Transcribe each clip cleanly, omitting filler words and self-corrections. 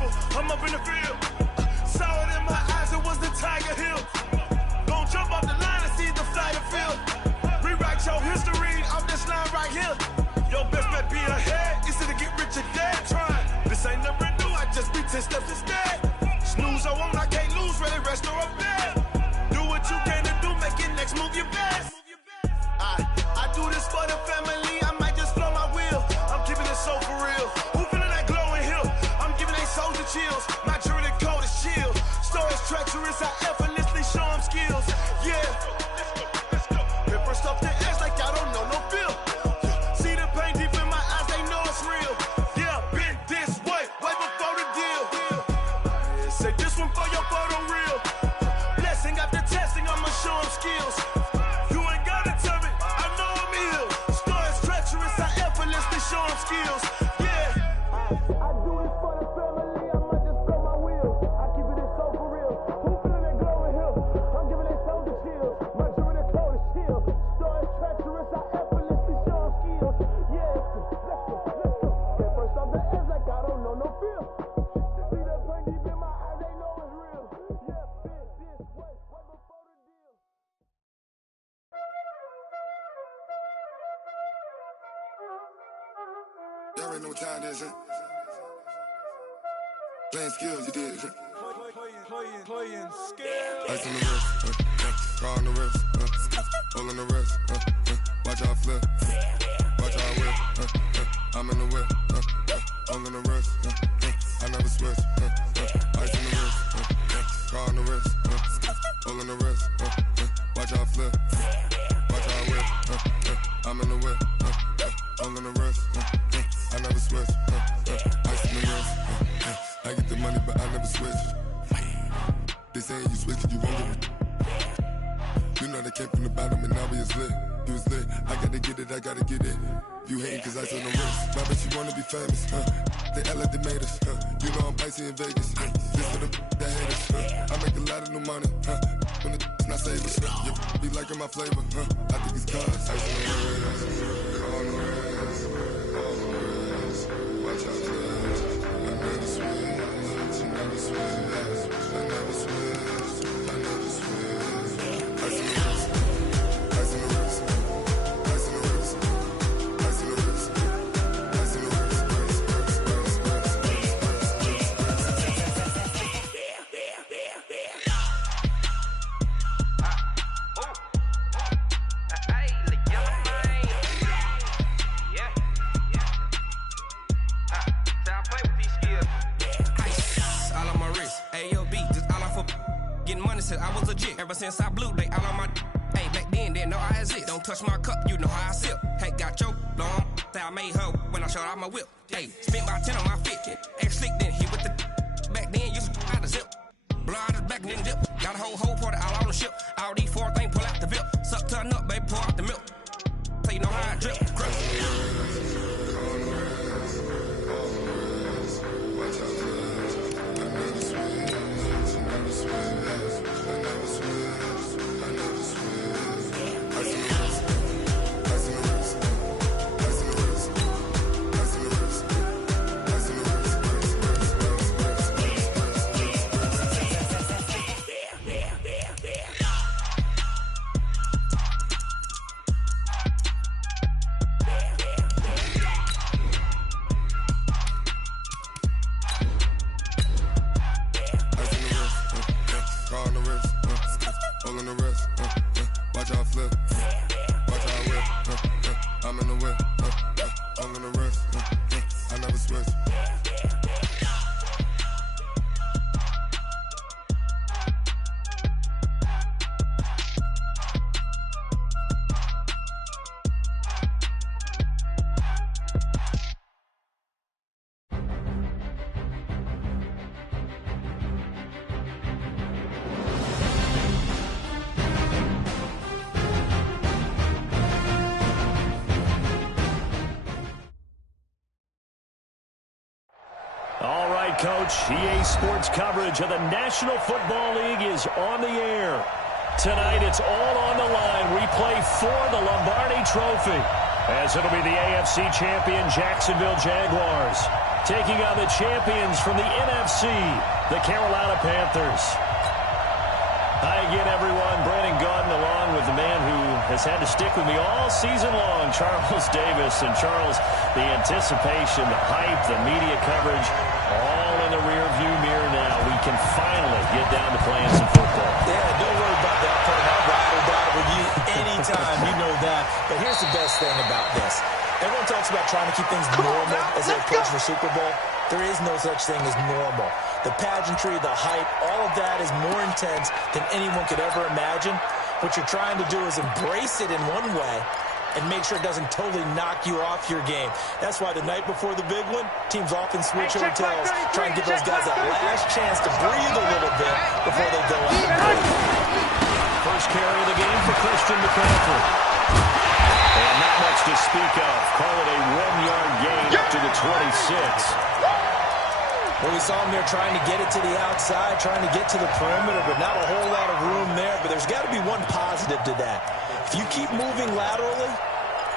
peaceful. I'm up in the field. Saw it in my eyes, it was the Tiger Hill. Gon' jump off the line and see the flight of field. Rewrite your history off this line right here. Your best bet be ahead, easy to get rich or dead trying. This ain't never new, I just be 10 steps instead. Snooze I won't, I can't lose, really rest or up there. Do what you can to do, make your next move your best. I do this for the family, I might just flow my wheel. I'm keeping it so for real. Who feeling that glowing hill? I'm giving they soldier chills. My jewelry cold is chill. Stories treacherous, I effortlessly show them skills. Yeah. Hit first off the edge like I don't know no feel. See the pain deep in my eyes, they know it's real. Yeah, been this way before the deal. Say this one for your photo reel. Blessing after testing, I'ma show them skills. You ain't gotta tell me, I know I'm ill. Stories treacherous, I effortlessly show them skills. Yeah. I do this for the family, I might just blow my wheel. I keep it so for real. Who feeling that glowing hill? I'm giving they soldier chills. My jewelry cold is chill. Stories treacherous, I effortlessly show them skills. Yeah, let's go. Get first off the edge like I don't know no feel. See the pain deep in my eyes, they know it's real. Yeah, been this way before the deal. Y'all already know what time it is, huh? Playing skills, you did. Playing skills. Ice on the wrist, car on the wrist, hole on the wrist, watch out flip, watch out whip, I'm in the whip, hole on the wrist, I never switch, ice on the wrist, car on the wrist, hole on the wrist, watch out flip, watch out whip, I'm in the whip, hole on the wrist, I never switch, ice on the wrist, I get the money but I never switch. They saying you switch and you won't get it. You know they came from the bottom and now we is lit. You was lit, I gotta get it, I gotta get it. You hating cause ice on the wrist. My bitch, you wanna be famous, They act like they made us, You know I'm icy in Vegas, This for the that hate us, I make a lot of new money, When the not save us, You be liking my flavor, I think it's cause ice on the wrist, on the wrist, on the wrist. Watch out for that, I never switch, I never switch. I never switch, I never switch. Ice in the wrist, ice in the wrist, ice in the wrist, ice in the wrist, ice in the wrist, I was legit. Ever since I blew, they all on my hey, back then, didn't know I exist. Don't touch my cup, you know how I sip. Hey, got your long, say I made her when I showed out my whip. Hey, spent about 10 on my fit. Ex-slick, then hit with the back then, used to out the zip. Blow out his back and then dip. Got a whole party all on the ship. All these 4 things pull out the VIP. Suck, turn up, baby, pour out the milk. So you know how I drip. Crush. All right, Coach. EA Sports coverage of the National Football League is on the air. Tonight, it's all on the line. We play for the Lombardi Trophy, as it'll be the AFC champion Jacksonville Jaguars taking on the champions from the NFC, the Carolina Panthers. Hi again, everyone. Brandon Gaudin along with the man who has had to stick with me all season long, Charles Davis. And Charles, the anticipation, the hype, the media coverage, all in the rearview mirror now. We can finally get down to playing some football. Yeah, don't worry about that part. I'll ride or die with you anytime. You know that. But here's the best thing about this. Everyone talks about trying to keep things normal as they approach the Super Bowl. There is no such thing as normal. The pageantry, the hype, all of that is more intense than anyone could ever imagine. What you're trying to do is embrace it in one way and make sure it doesn't totally knock you off your game. That's why the night before the big one, teams often switch hotels, try and give those guys that last chance to breathe a little bit before they go out and play. First carry of the game for Christian McCaffrey. And not much to speak of. Call it a 1-yard gain up to the 26. Well, we saw him there trying to get it to the outside, trying to get to the perimeter, but not a whole lot of room there. But there's got to be one positive to that. If you keep moving laterally,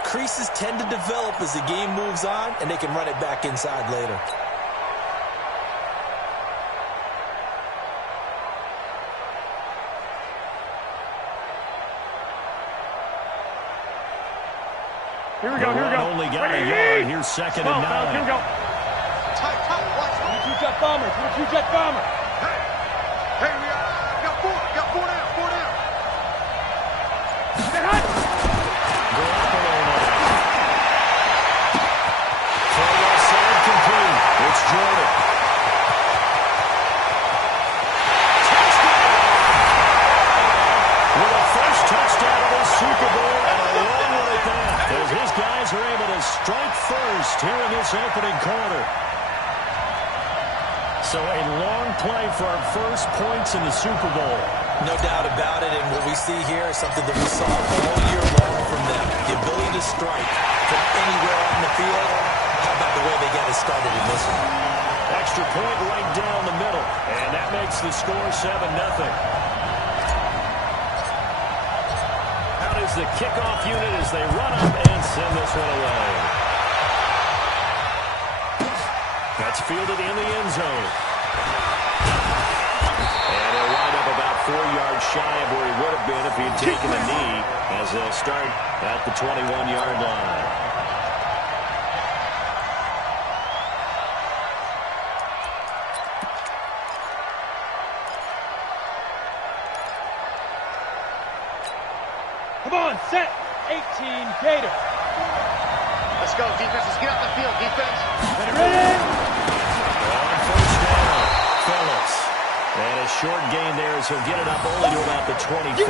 creases tend to develop as the game moves on, and they can run it back inside later. Here we go, here we go. Only got a yard. Here's 2nd and 9. Here we go. Two-jet bombers. Two-jet bomber. Hey, we got four down. Get hot. Throw left side complete. It's Jordan. With a first touchdown of the Super Bowl and a long one at that, as his guys are able to strike first here in this opening quarter. So a long play for our first points in the Super Bowl. No doubt about it, and what we see here is something that we saw all year long from them. The ability to strike from anywhere on the field. How about the way they got it started in this one? Extra point right down the middle, and that makes the score 7-0. Out is the kickoff unit as they run up and send this one away. That's fielded in the end zone. And he'll wind up about 4 yards shy of where he would have been if he had taken a knee, as they'll start at the 21-yard line. Come on, set. 18 Gator. Let's go, defense. Let's get out the field, defense. Ready? On first down, Phillips. And a short gain there as he'll get it up only to about the 24.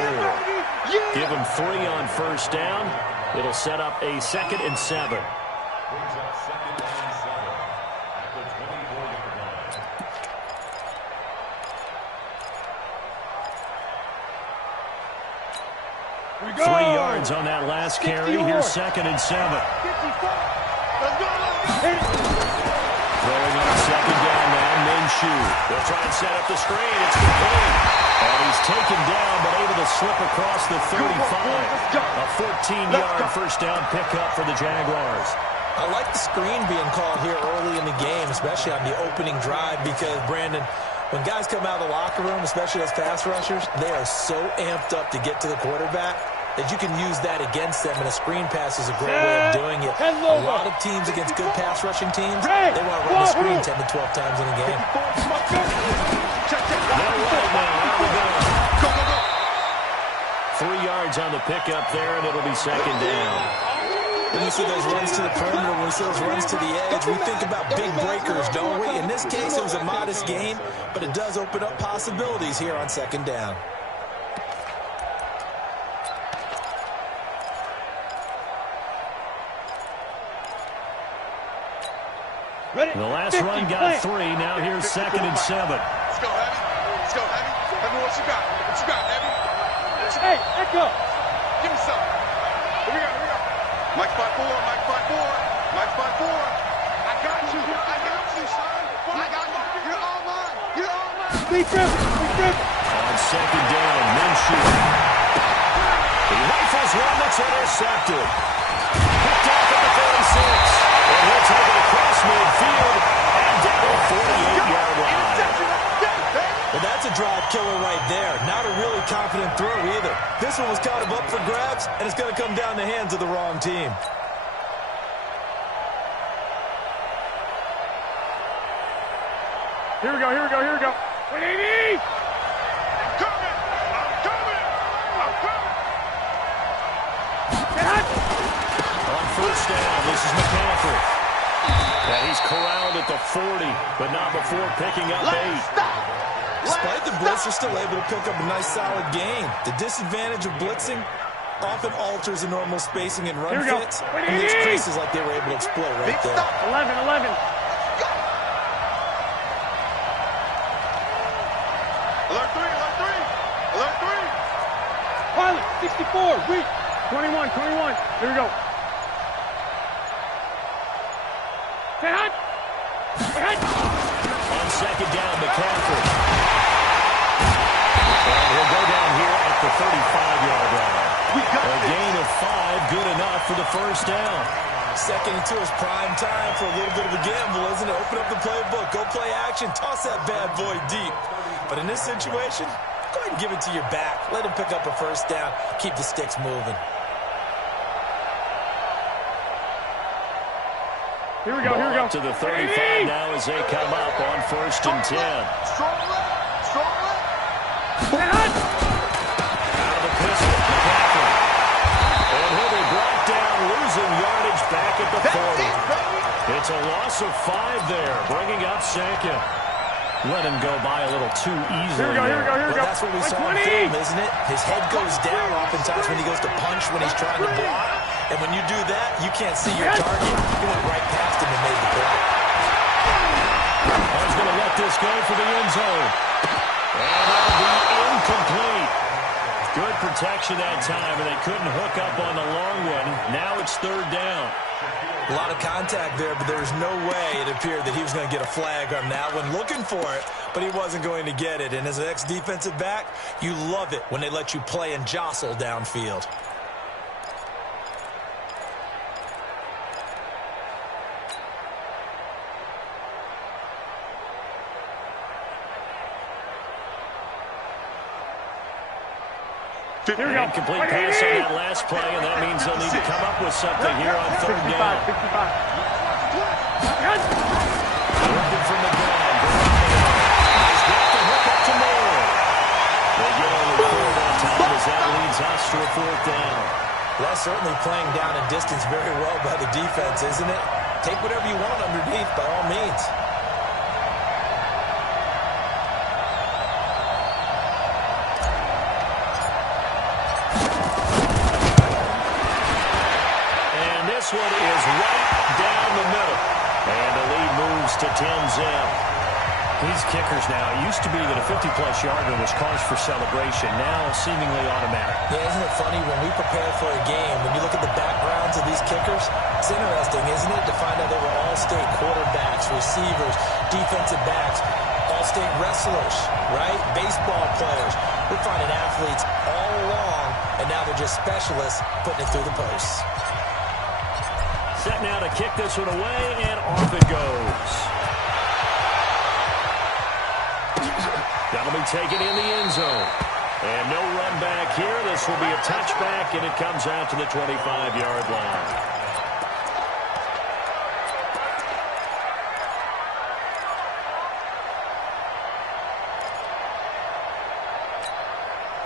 Give him 3 on first down. It'll set up a 2nd and 7. Here we go. 3 yards on that last carry. Here's 2nd and 7. Let's go. Throwing on 2nd down now, Minshew. They'll try and set up the screen. It's complete. And he's taken down, but able to slip across the 35. A 14-yard first down pickup for the Jaguars. I like the screen being called here early in the game, especially on the opening drive, because, Brandon, when guys come out of the locker room, especially as pass rushers, they are so amped up to get to the quarterback that you can use that against them, and a screen pass is a great way of doing it. A lot of teams against good pass rushing teams, they want to run the screen 10 to 12 times in a game. Go. 3 yards on the pickup there, and it'll be 2nd down. When we see those runs to the perimeter, when we see those runs to the edge, we think about big breakers, don't we? In this case, it was a modest gain, but it does open up possibilities here on 2nd down. The last run got 3. Now here's 2nd and 7. Let's go, Heavy. Let's go, Heavy. Heavy, what you got? What you got, Heavy? Hey, Echo. Give me some. Here we go. Mike 5-4. Mike 5-4. I got you, son. I got you. You're all mine. Be driven. On 2nd down, Minshew. He rifles one that's intercepted. Picked off at the 46. And he'll take it across midfield killer right there. Not a really confident throw either. This one was kind of up for grabs, and it's going to come down the hands of the wrong team. Here we go, here we go, here we go. 180! I'm coming! I'm coming! On first down, this is McCaffrey. And he's corralled at the 40, but not before picking up 8. Despite the blitz, they're still able to pick up a nice solid gain. The disadvantage of blitzing often alters the normal spacing and run fits, and makes creases like they were able to exploit right there. 11. Alert 3! Alert 3! Pilot, 64, weak. 21. Here we go. Say hot. On second down, McCaffrey. And he'll go down here at the 35-yard line. A gain of 5, good enough for the first down. Second and 2 is prime time for a little bit of a gamble, isn't it? Open up the playbook, go play action, toss that bad boy deep. But in this situation, go ahead and give it to your back. Let him pick up a first down, keep the sticks moving. Here we go. To the 35 now as they come up on first and 10. Strong left! Out of the pistol, McCaffrey. And he'll be brought down, losing yardage back at the 40. It's a loss of 5 there, bringing up second. Let him go by a little too easily. Here we go. Well, that's what we saw on film, isn't it? His head goes down oftentimes when he goes to punch when he's trying to block. And when you do that, you can't see your target. He went right past him and made the play. I was going to let this go for the end zone. And that'll be incomplete. Good protection that time, and they couldn't hook up on the long one. Now it's third down. A lot of contact there, but there was no way it appeared that he was going to get a flag on that one. Looking for it, but he wasn't going to get it. And as an ex-defensive back, you love it when they let you play and jostle downfield. Here we go. Incomplete pass on that last play, and that means they'll need to come up with something here on third down. 65. Looking from the ground. He's got the hook up to Moore. They get only 4 that time as that leads us to a fourth down. Well, that's certainly playing down a distance very well by the defense, isn't it? Take whatever you want underneath, by all means. This one is right down the middle. And the lead moves to 10-zip. These kickers now, it used to be that a 50-plus yarder was cause for celebration. Now seemingly automatic. Yeah, isn't it funny when we prepare for a game, when you look at the backgrounds of these kickers, it's interesting, isn't it, to find out they were all-state quarterbacks, receivers, defensive backs, all-state wrestlers, right? Baseball players. We're finding athletes all along, and now they're just specialists putting it through the posts. Set now to kick this one away, and off it goes. That'll be taken in the end zone. And no run back here. This will be a touchback, and it comes out to the 25-yard line.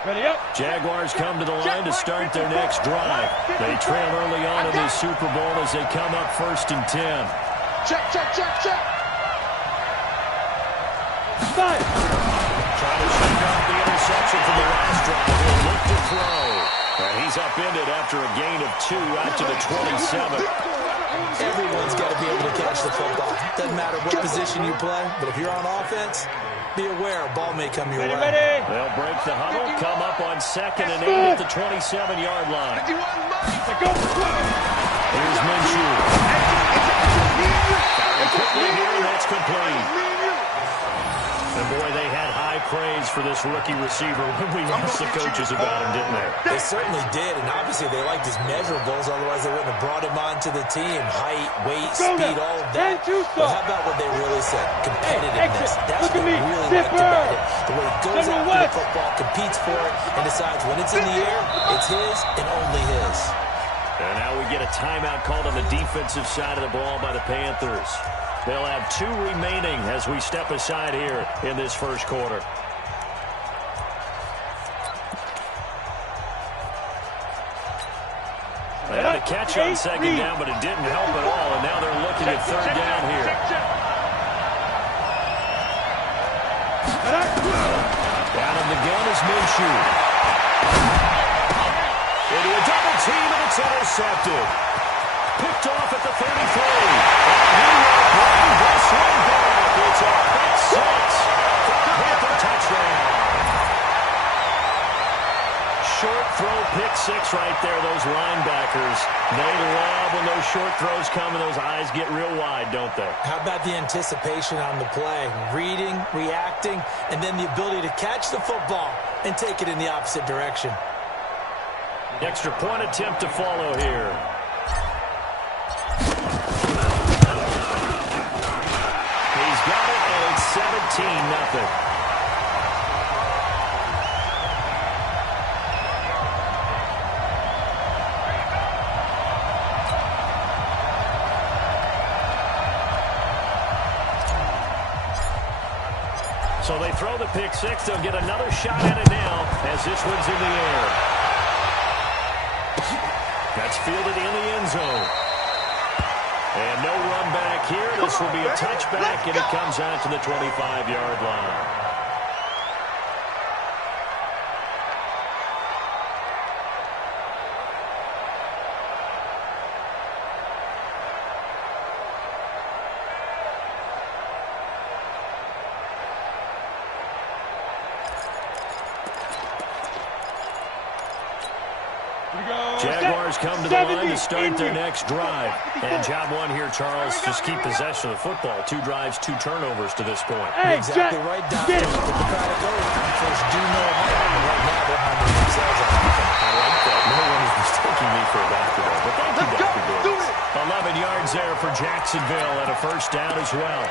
Ready up. Jaguars come to the line to start their next drive. They trail early on in this Super Bowl as they come up first and 10. Check! Five. Trying to shake off the interception from the last drive. He'll look to throw. And he's upended after a gain of 2 out to the 27. Everyone's got to be able to catch the football. Doesn't matter what position you play, but if you're on offense, be aware a ball may come your way. Ready. They'll break the huddle, come up on second and 8 at the 27-yard line. Go. Here's Minshew. Firing quickly here, and that's complete. And boy, they had high praise for this rookie receiver when we asked the coaches about him, didn't they? They certainly did, and obviously they liked his measurables, otherwise they wouldn't have brought him onto the team. Height, weight, speed, all of that. But how about what they really said? Competitiveness. That's what they really liked about him. The way he goes after the football, competes for it, and decides when it's in the air, it's his and only his. And now we get a timeout called on the defensive side of the ball by the Panthers. They'll have 2 remaining as we step aside here in this first quarter. They had a catch on second down, but it didn't help at all, and now they're looking at third down here. Down in the gun is Minshew. Into a double team, and it's intercepted. Picked off at the 33. This one back. It's a pick 6. Panther touchdown. Short throw, pick 6 right there. Those linebackers, they love when those short throws come and those eyes get real wide, don't they? How about the anticipation on the play? Reading, reacting, and then the ability to catch the football and take it in the opposite direction. Extra point attempt to follow here. He's got it, and it's 17-0. So they throw the pick 6. They'll get another shot at it now as this one's in the air. That's fielded in the end zone. And no run back here. This will be a touchback, and it comes out to the 25-yard line. Jaguars come to the line to start their next drive. And job 1 here, Charles, just keep possession of the football. 2 drives, 2 turnovers to this point. Hey, exactly right, Don. But the crowd of gold folks do know how right now they're humbling themselves on defense. I like that. No one is mistaking me for a basketball. But thank you, Dr. Bills. 11 yards there for Jacksonville and a first down as well.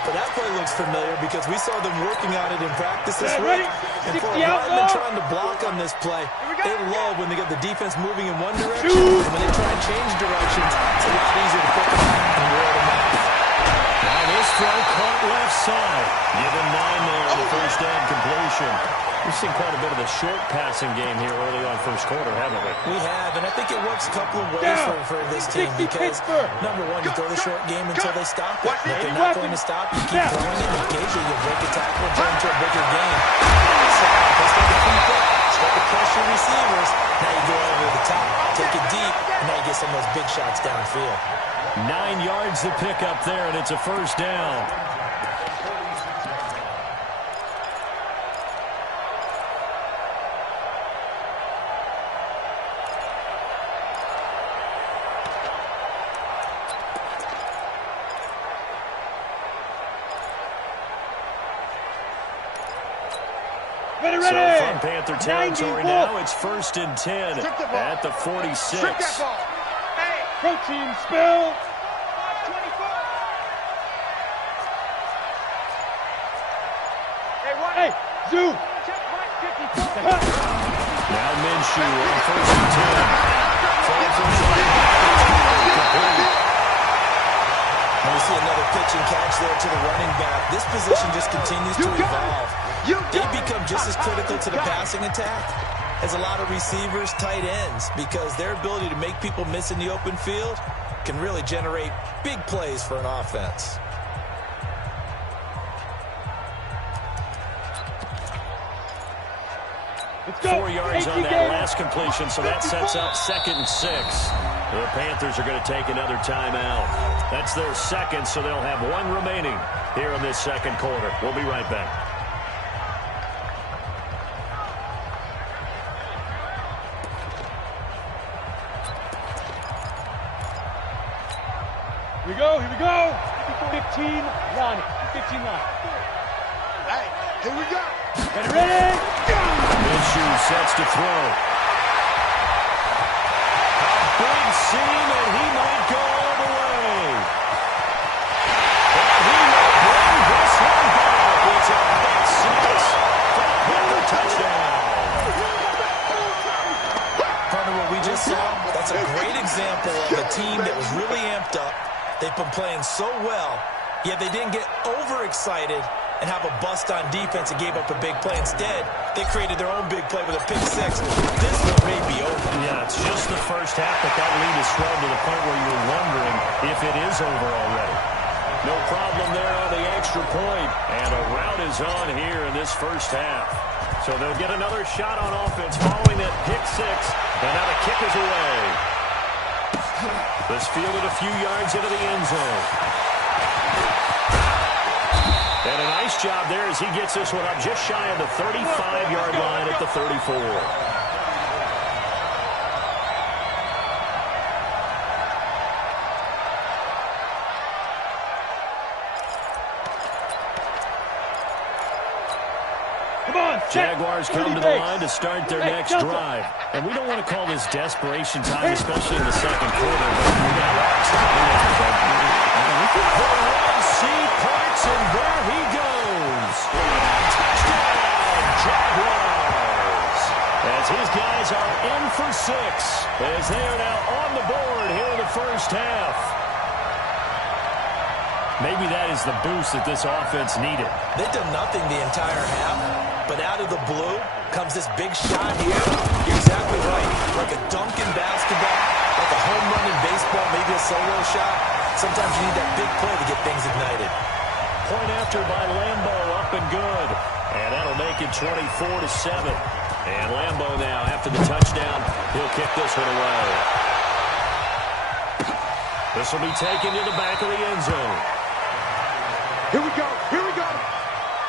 But that play looks familiar because we saw them working on it in practice this week. And for a lineman trying to block on this play, they love when they get the defense moving in one direction. And when they try and change directions, it's a lot easier to pick them up and roll them out. Now this throw caught left side. Give him 9 there on the first down completion. We've seen quite a bit of a short passing game here early on first quarter, haven't we? We have, and I think it works a couple of ways for this team because, number one, you throw the short game until they stop it. If they're not going to stop, you keep throwing it, and occasionally you'll break a tackle and turn into a bigger game. So, they start to keep up, start to pressure receivers. Now you go over the top, take it deep, and now you get some of those big shots downfield. 9 yards to pick up there, and it's a first down. So from Panther territory now, it's 1st and 10 at the 46. Protein spill. Hey, Zoo. Now Minshew on 1st and 10. And we see another pitch and catch there to the running back. This position just continues to evolve. They become just as critical to the passing attack as a lot of receivers, tight ends, because their ability to make people miss in the open field can really generate big plays for an offense. Let's go. 4 yards on that last completion, so that sets up 2nd and 6. The Panthers are going to take another timeout. That's their second, so they'll have 1 remaining here in this second quarter. We'll be right back. Here we go. 15 line. 15 line. Hey, here we go. Ready? Minshew sets to throw. A big seam, and he might go all the way. And he will bring this one back. It's a big six for a Panther touchdown. Partner, what we just saw, that's a great example of a team that was really amped up. They've been playing so well, yet they didn't get overexcited and have a bust on defense and gave up a big play. Instead, they created their own big play with a pick six. This one may be over. Yeah, it's just the first half, but that lead is swelled to the point where you're wondering if it is over already. No problem there on the extra point, and a rout is on here in this first half. So they'll get another shot on offense following that pick six, and now the kick is away. This fielded a few yards into the end zone. And a nice job there as he gets this one up just shy of the 35-yard line at the 34. Jaguars come to the line to start their next drive. And we don't want to call this desperation time, especially in the second quarter. The run seat parts, and there he goes. Touchdown, Jaguars. As his guys are in for 6, as they are now on the board here in the first half. Maybe that is the boost that this offense needed. They've done nothing the entire half, but out of the blue comes this big shot here. You're exactly right. Like a dunk in basketball, like a home run in baseball, maybe a solo shot. Sometimes you need that big play to get things ignited. Point after by Lambo, up and good. And that'll make it 24-7. And Lambo now, after the touchdown, he'll kick this one away. This will be taken to the back of the end zone. Here we go. Here we go.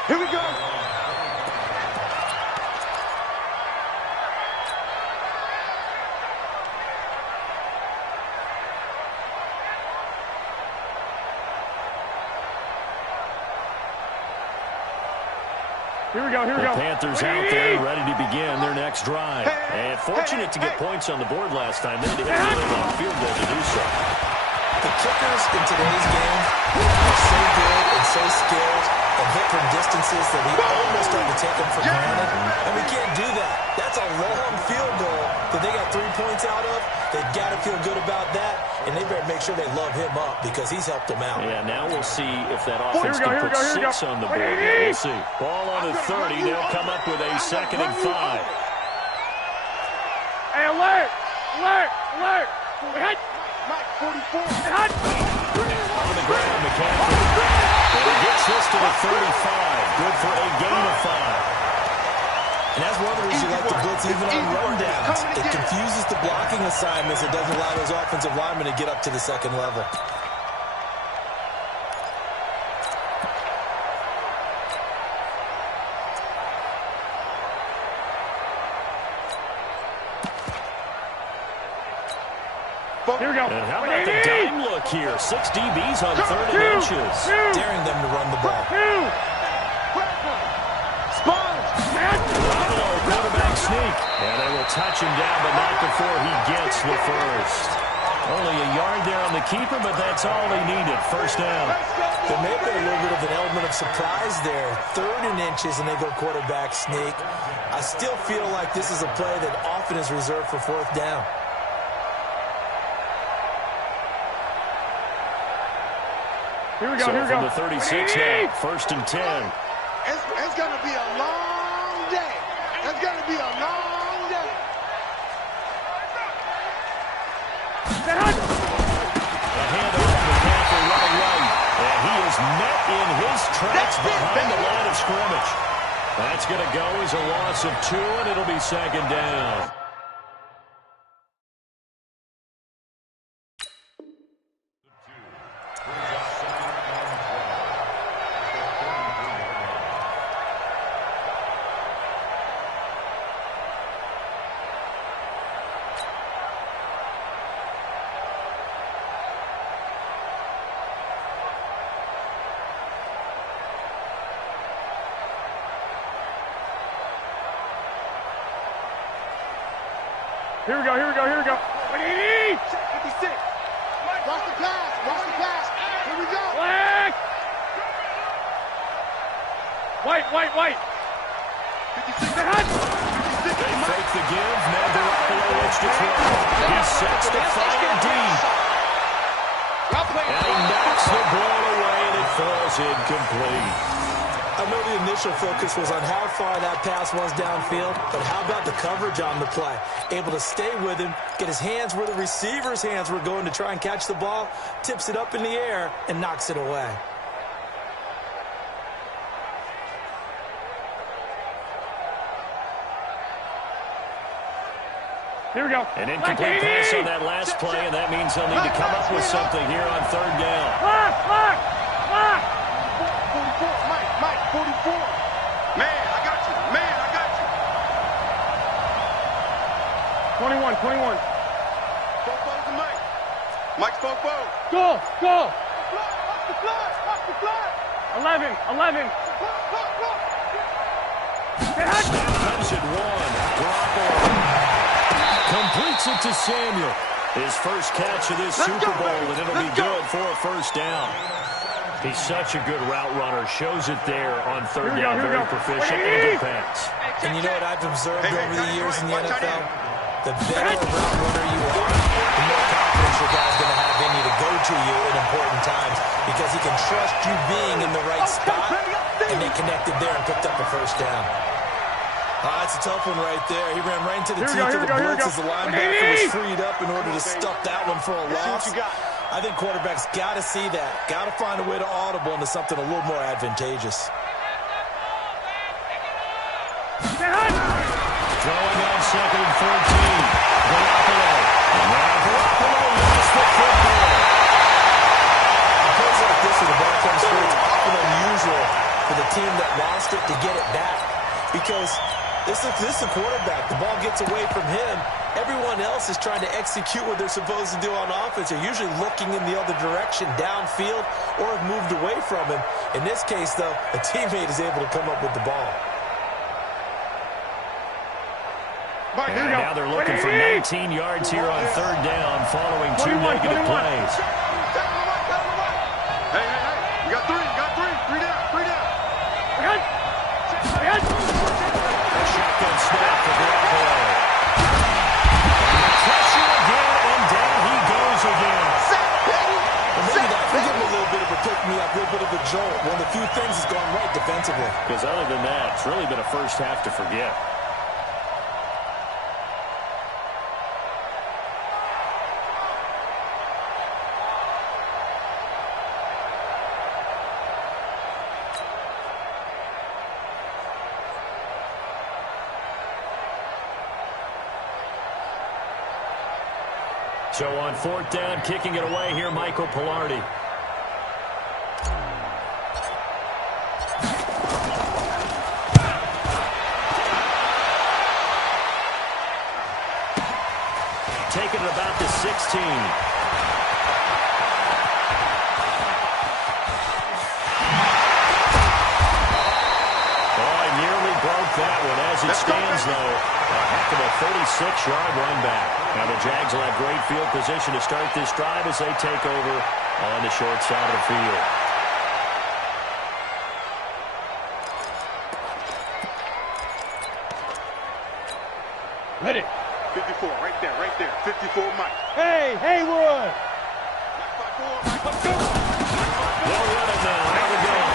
Here we go. Here we go, here we go. The Panthers out there ready to begin their next drive. And fortunate to get points on the board last time. They had to hit a really long field goal to do so. The kickers in today's game are so good and so skilled and hit from distances that we almost start to take them for granted. And we can't do that. That's a long field goal that they got 3 points out of. They've got to feel good about that, and they better make sure they love him up because he's helped them out. Yeah, now we''t see if that offense can put 6 on the board. We'll see. Ball on the 30. They'll come up with a 2nd and 5. Hey, alert! Alert! Alert! Hit! Mike, 44. Hit! On the ground, McCaffrey. And he gets this to the 35. Good for a gain of 5. And that's one of the reasons you like to blitz even on rundowns. It confuses the blocking assignments. It doesn't allow those offensive linemen to get up to the second level. Here we go. And how about the dime look here? 6 DBs on 3rd and inches. Daring them to run the ball. Buffalo quarterback sneak. And they will touch him down, but not before he gets the first. Only a yard there on the keeper, but that's all he needed. First down. There may have been a little bit of an element of surprise there. 3rd and inches, and they go quarterback sneak. I still feel like this is a play that often is reserved for 4th down. Here we go, so here we go. From the 36 now, 1st and 10. It's going to be a long day. It's going to be a long day. A handoff to McCaffrey running right. And he is met in his tracks behind the line of scrimmage. That's going to go as a loss of 2, and it'll be 2nd down. Here we go. 56. Watch the pass. Here we go. Black. White. 56. They fake the give. Now Garoppolo looks to throw. He sets to fire deep. And he knocks the ball away, and it falls incomplete. I know the initial focus was on how far that pass was downfield, but how about the coverage on the play? Able to stay with him, get his hands where the receiver's hands were going to try and catch the ball, tips it up in the air, and knocks it away. Here we go. An incomplete pass on that last play, and that means they'll need to come up with something here on third down. Block. 44, Mike, 44. Man, I got you. 21. Fofo's to Mike. Mike's Fofo. Go. Watch the flag. 11. Comes at one. Garoppolo completes it to Samuel. His first catch of this Super Bowl, and it'll be good for a first down. He's such a good route runner. Shows it there on third down. Very proficient and good pass. And you know what I've observed over the years in the NFL? The better route runner you are, the more confidence your guy's going to have in you to go to you in important times because he can trust you being in the right spot, and they connected there and picked up a first down. That's a tough one right there. He ran right into the teeth of the blitz as the linebacker was freed up in order to stuff that one for a loss. I think quarterbacks got to see that. Got to find a way to audible into something a little more advantageous. Throwing on second and 14. Garoppolo. And now Garoppolo lost the football. In plays like this where the ball comes through, it's often unusual for the team that lost it to get it back. Because this is a quarterback. The ball gets away from him. Everyone else is trying to execute what they're supposed to do on offense. They're usually looking in the other direction, downfield, or have moved away from him. In this case, though, a teammate is able to come up with the ball. And now they're looking for 19 yards here on third down following two negative plays. Hey. You got three. Three down. A shotgun snap for Garoppolo. Pressure again, and down he goes again. And maybe that can give him a little bit of a pick-me-up, a little bit of a jolt. One of the few things that's gone right defensively. Because other than that, it's really been a first half to forget. So on fourth down, kicking it away here, Michael Pilardi. Taking it about the 16. That one as it stands, though. A heck of a 36-yard run back. Now the Jags will have great field position to start this drive as they take over on the short side of the field. Ready. 54, right there. 54, Mike. Hey, Haywood. Let's go. They'll run it now. Out of the gun.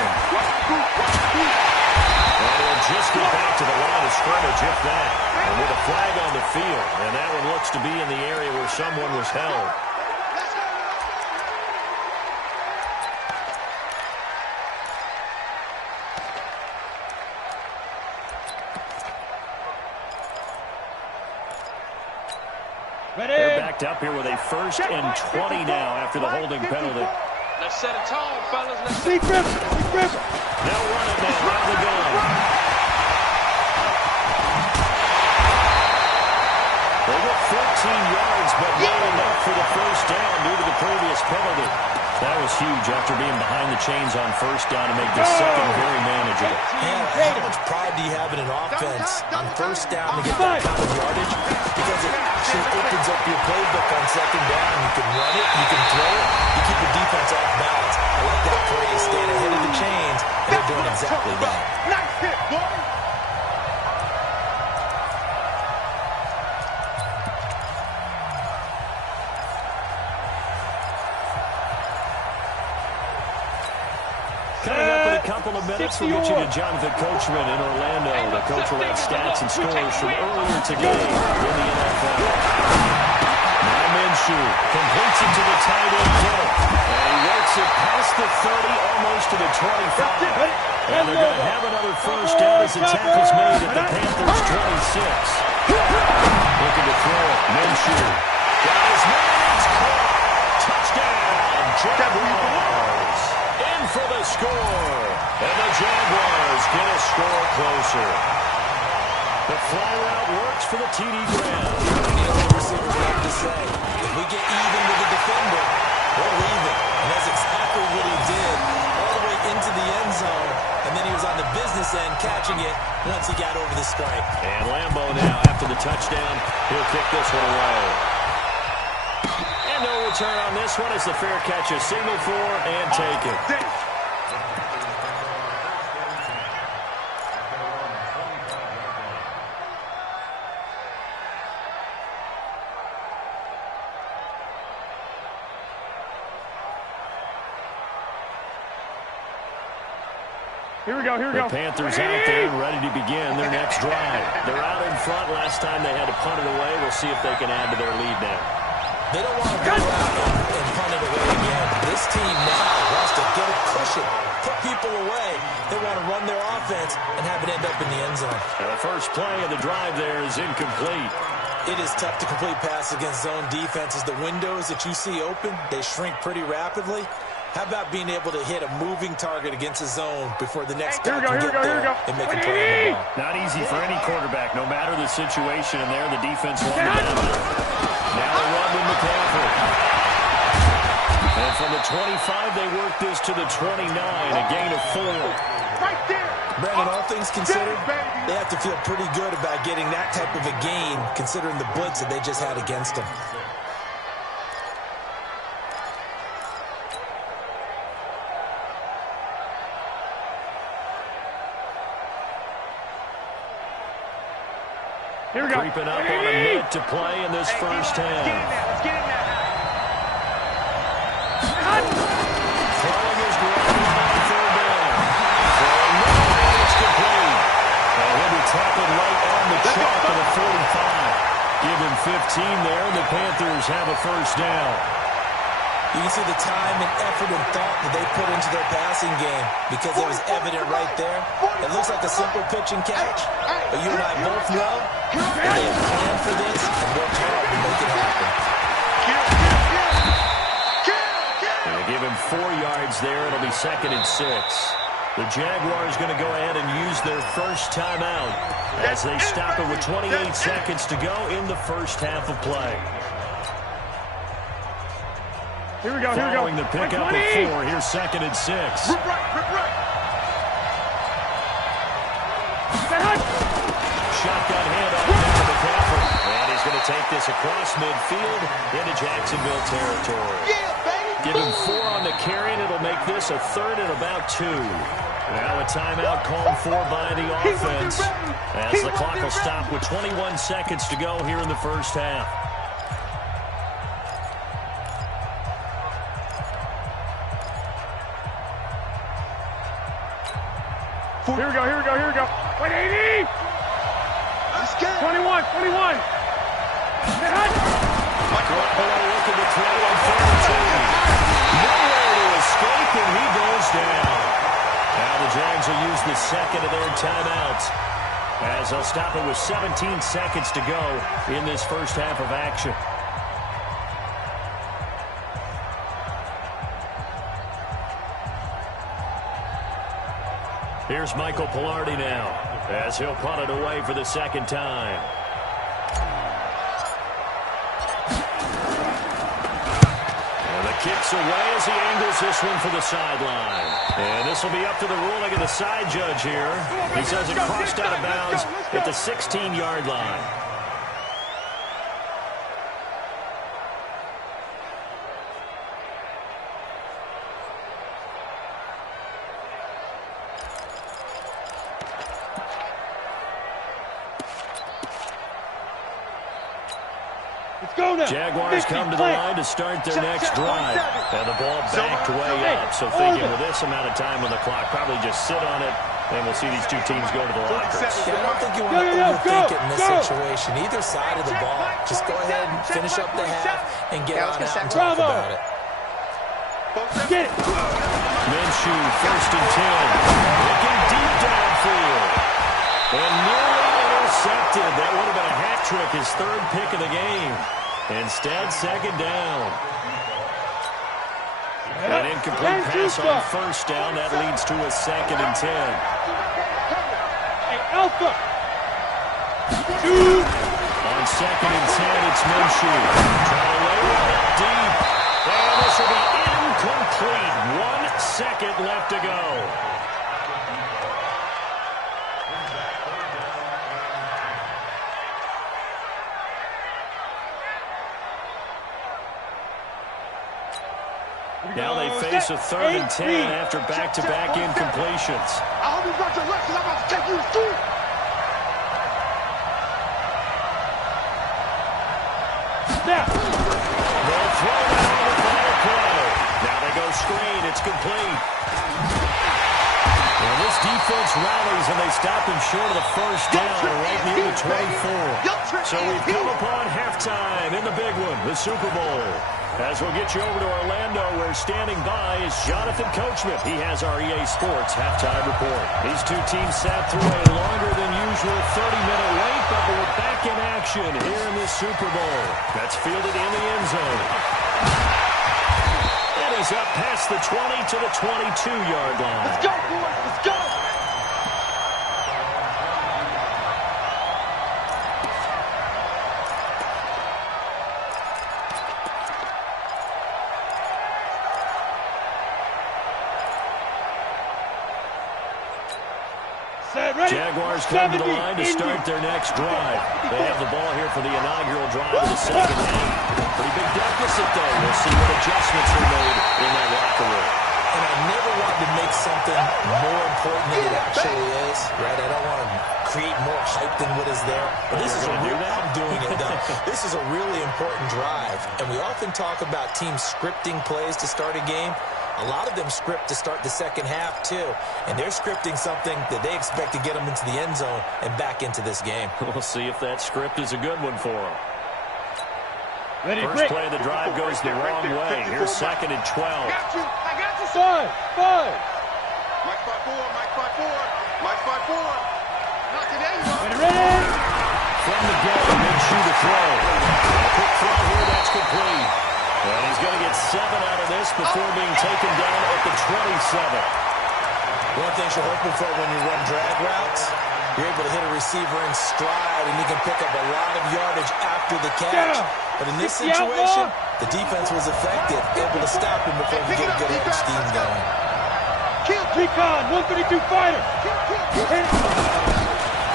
Just get back to the line of scrimmage, if that. And with a flag on the field. And that one looks to be in the area where someone was held. They're backed up here with a 1st and 20 now after the holding penalty. Let's set a tone, fellas. Let's see grip. They'll run it now. Out of the gun. They get 14 yards, but not enough for the first down due to the previous penalty. That was huge after being behind the chains on first down to make the second very manageable. How much pride do you have in an offense on first down to get that kind of yardage? Because it should couple of minutes, we'll get you to Jonathan Coachman in Orlando. The coach will have stats and scores from earlier today in the NFL. Now Minshew completes it to the tight end Kittle. And he works it past the 30, almost to the 25. And they're going to have another first down as the tackle's made at the Panthers' 26. Looking to throw it. Minshew. Got his man. It's caught. Touchdown, Jaguars. In for the score. And the Jaguars get a score closer. The fly route works for the TD Graham. You know what receivers love to say? If we get even with the defender, we're leaving. And that's exactly what he did. All the way into the end zone. And then he was on the business end catching it once he got over the stripe. And Lambeau now, after the touchdown, he'll kick this one away. And no return on this one as the fair catch is signaled for and taken. Here we go, here we go. The Panthers out there ready to begin their next drive. They're out in front. Last time they had to punt it away. We'll see if they can add to their lead now. They don't want to go out and punt it away again. This team now wants to get a cushion, put people away. They want to run their offense and have it end up in the end zone. And the first play of the drive there is incomplete. It is tough to complete passes against zone defenses. The windows that you see open, they shrink pretty rapidly. How about being able to hit a moving target against a zone before the next guy can get there and make a play on the ball? Not easy for any quarterback, no matter the situation. And there, the defense won the battle. Now they run with McCaffrey. And from the 25, they work this to the 29, a gain of 4. Right there. Brandon, all things considered, they have to feel pretty good about getting that type of a gain, considering the blitz that they just had against them. Here we go. Creeping up on a minute to play in this first half. Let's get in there. Throwing his ground on third down. Throwing no, it's complete. And he'll be tackled right on the chalk of the 45. Give him 15 there, and the Panthers have a first down. You can see the time and effort and thought that they put into their passing game because it was evident right there. It looks like a simple pitch and catch, but you and I both know that they have planned for this and worked hard to make it happen. And they give him 4 yards there. It'll be 2nd and 6. The Jaguars going to go ahead and use their first timeout as they stop it with 28 seconds to go in the first half of play. Here we go, here we go. Following the pickup of 4, here's 2nd and 6. Rip right. Shotgun handoff to McCaffrey. And he's going to take this across midfield into Jacksonville territory. Yeah, baby. Give him 4 on the carry, and it'll make this a 3rd and about 2. Now a timeout called for by the offense as the clock will stop with 21 seconds to go here in the first half. Here we go, here we go, here we go. 180! Let's get it. 21. Garoppolo looking to throw on 3rd and 2. Nowhere to escape, and he goes down. Now the Jags will use the 2nd of their timeouts as they'll stop it with 17 seconds to go in this first half of action. Here's Michael Pilardi now as he'll punt it away for the 2nd time. And the kick's away as he angles this one for the sideline. And this will be up to the ruling of the side judge here. He says it crossed out of bounds at the 16-yard line. Let's go now. Jaguars come to the line to start their next drive. And the ball backed way up. So thinking with this amount of time on the clock, probably just sit on it, and we'll see these two teams go to the lockers. Yeah, I don't think you want to overthink it in this situation. Either side of the ball. Just go ahead and finish up the half and get on out and talk about it. Get it. Minshew, 1st and 10. Looking deep downfield. And nearly intercepted. That would have been a hat trick, his 3rd pick of the game. Instead, 2nd down. An incomplete pass on 1st down. That leads to a 2nd and 10. Hey, Alpha. On 2nd and 10, it's Minshew. Trying to lay it up deep. And this will be incomplete. 1 second left to go. Now they face a 3rd and 10 after back-to-back incompletions. I hope you got your left, because I'm about to take you through. Snap. They'll throw it on the final play. Now they go screen. It's complete. Well, this defense rallies, and they stop him short of the 1st down right near the 24. So we've come upon halftime in the big one, the Super Bowl. As we'll get you over to Orlando, where standing by is Jonathan Coachman. He has our EA Sports halftime report. These two teams sat through a longer than usual 30-minute wait, but we're back in action here in this Super Bowl. That's fielded in the end zone. And he's up past the 20 to the 22-yard line. Let's go, boys. Let's go. Jaguars come to the line to start their next drive. They have the ball here for the inaugural drive of the 2nd half. Pretty big deficit, though. We'll see what adjustments are made in that locker room. And I never wanted to make something more important than it actually is, right? I don't want to create more hype than what is there. But this is a real, I'm doing it, though. This is a really important drive. And we often talk about teams scripting plays to start a game. A lot of them script to start the 2nd half, too. And they're scripting something that they expect to get them into the end zone and back into this game. We'll see if that script is a good one for them. First play of the drive goes the wrong way. Here's 2nd and 12. I got you. 5. Mike 5-4, Mike 5-4, Mike 5-4. Not today, bro. Ready? From the gun, Minshew to throw. A quick throw here, that's complete. And he's going to get 7 out of this before being taken down at the 27. One thing you're hoping for when you run drag routes, you're able to hit a receiver in stride, and you can pick up a lot of yardage after the catch. But in this situation, the defense was effective, able to stop him before he get a good edge steam going. Recon, 132 fighter.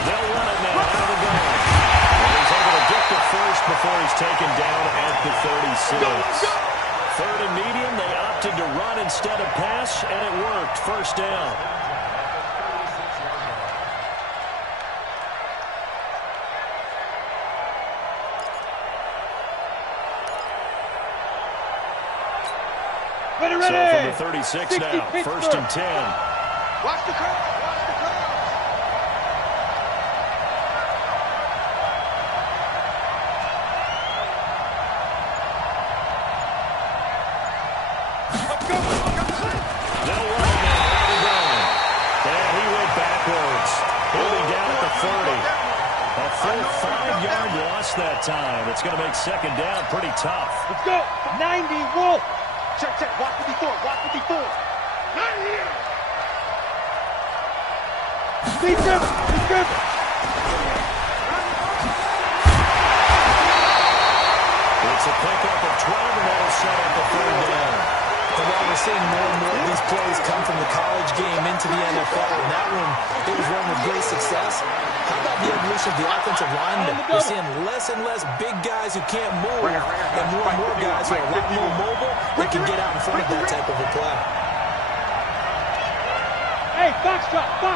They'll run it now out of the gun. And he's able to get to first before he's taken down at the 36. 3rd and medium, they opted to run instead of pass, and it worked. 1st down. Ready. So from the 36 now, 1st and 10. Watch the curve. Watch the curve. They'll run it now out of the gun. And he went backwards. He'll be down at the 30. A full 5-yard loss that time. It's going to make 2nd down pretty tough. Let's go. 90 Wolf. Check. Watch 54. Watch 54. 90 here. Be driven. It's a pickup of 12, and that'll set up the 3rd down. And while we're seeing more and more of these plays come from the college game into the NFL, and that one, it was run with great success. How about the evolution of the offensive linemen? We're seeing less and less big guys who can't move, and more guys who are a lot more mobile that can get out in front of that type of a play. Hey, box drop. 5.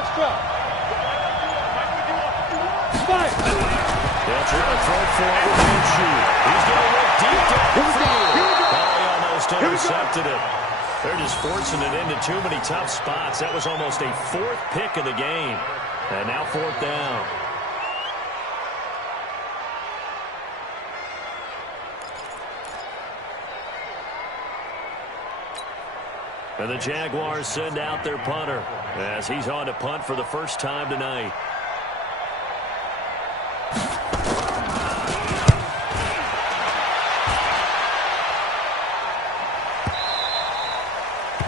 They'll try to throw for Minshew. He's going to intercepted it. They're just forcing it into too many tough spots. That was almost a fourth pick of the game. And now fourth down. And the Jaguars send out their punter as he's on to punt for the first time tonight.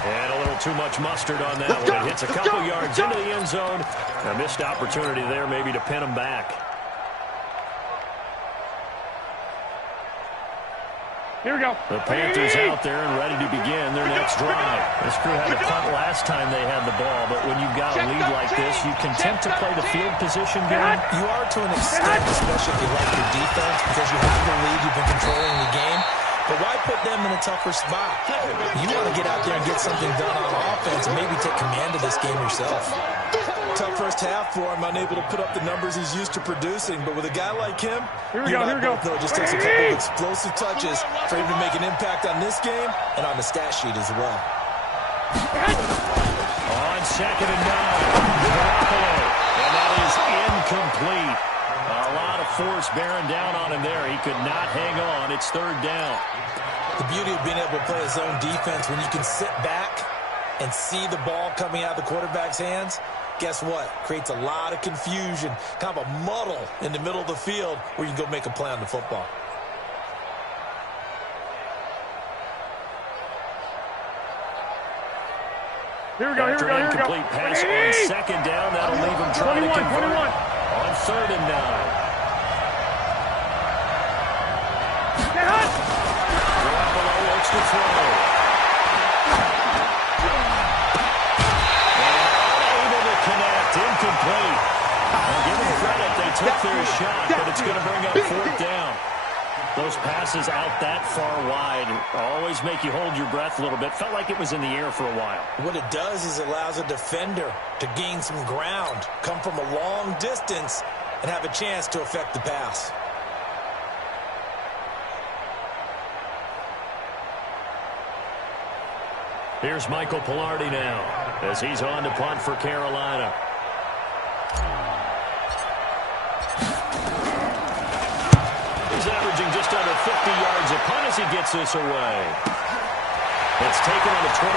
And a little too much mustard on that one. It hits a couple yards into the end zone. A missed opportunity there maybe to pin him back. Here we go. The Panthers out there and ready to begin their next drive. This crew had a punt last time they had the ball, but when you've got a lead like this, you can tend to play the field position game. You are to an extent, especially if you like your defense, because you have the lead, you've been controlling the game. But why put them in a tougher spot? You want to get out there and get something done on offense and maybe take command of this game yourself. Tough first half for him, unable to put up the numbers he's used to producing. But with a guy like him, here we go. It just takes a couple of explosive touches for him to make an impact on this game and on the stat sheet as well. On 2nd and 9, and that is incomplete. A lot of force bearing down on him there. He could not hang on. It's 3rd down. The beauty of being able to play his own defense when you can sit back and see the ball coming out of the quarterback's hands, guess what? Creates a lot of confusion, kind of a muddle in the middle of the field where you can go make a play on the football. Here we go, After an incomplete pass on 2nd down, that'll leave him trying to convert on 3rd and 9. Garoppolo looks to throw. Incomplete. I'll give them credit. They took their shot, but it's going to bring up 4th down. Those passes out that far wide always make you hold your breath a little bit. Felt like it was in the air for a while. What it does is it allows a defender to gain some ground, come from a long distance, and have a chance to affect the pass. Here's Michael Pilardi now as he's on to punt for Carolina. He's averaging just under 50 yards a punt as he gets this away. It's taken on the 25.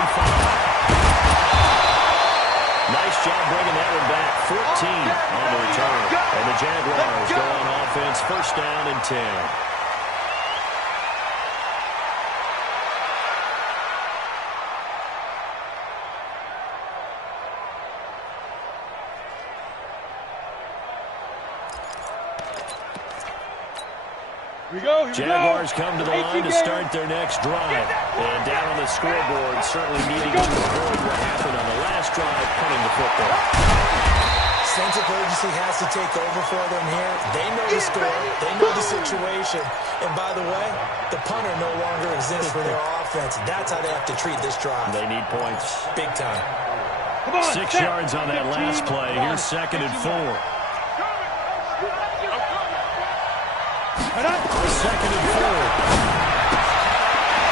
Nice job bringing that one back. 14 on the return. And the Jaguars go on offense, 1st down and 10. Jaguars come to the line to start their next drive. And down on the scoreboard, certainly needing to avoid what happened on the last drive, punting the football. Sense of urgency has to take over for them here. They know the score. They know the situation. And by the way, the punter no longer exists for their offense. That's how they have to treat this drive. They need points. Big time. 6 yards on that last play. Here's 2nd and 4. 2nd and 4.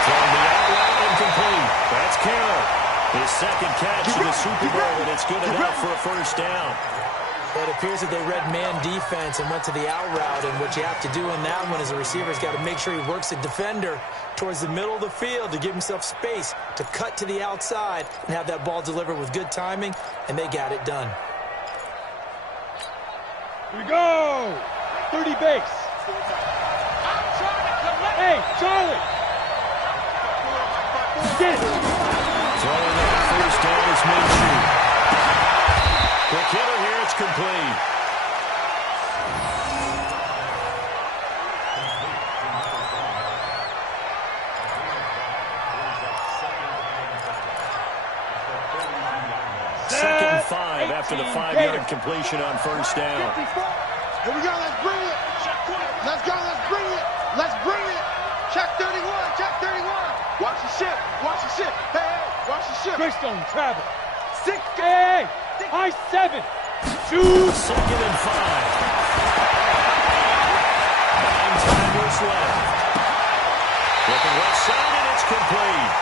Throwing the outright incomplete. That's Carroll. His 2nd catch in the Super Bowl, and it's good enough for a 1st down. Well, it appears that they read man defense and went to the out route, and what you have to do in that one is a receiver's got to make sure he works the defender towards the middle of the field to give himself space to cut to the outside and have that ball delivered with good timing, and they got it done. Here we go! 30 base. Hey, Charlie! Get it! Throwing that 1st down is Minshew. Quick hitter here, it's complete. Second and 5 after the 5-yard completion on 1st down. Here we go, let's bring it. Let's go, let's bring it. Let's bring it. Check 31, check 31. Watch the ship, watch the ship. Hey, hey, watch the ship. Greystone travel. 6, hey, high 7. 2. 2nd and 5. 9 timers left. Looking left side, and it's complete.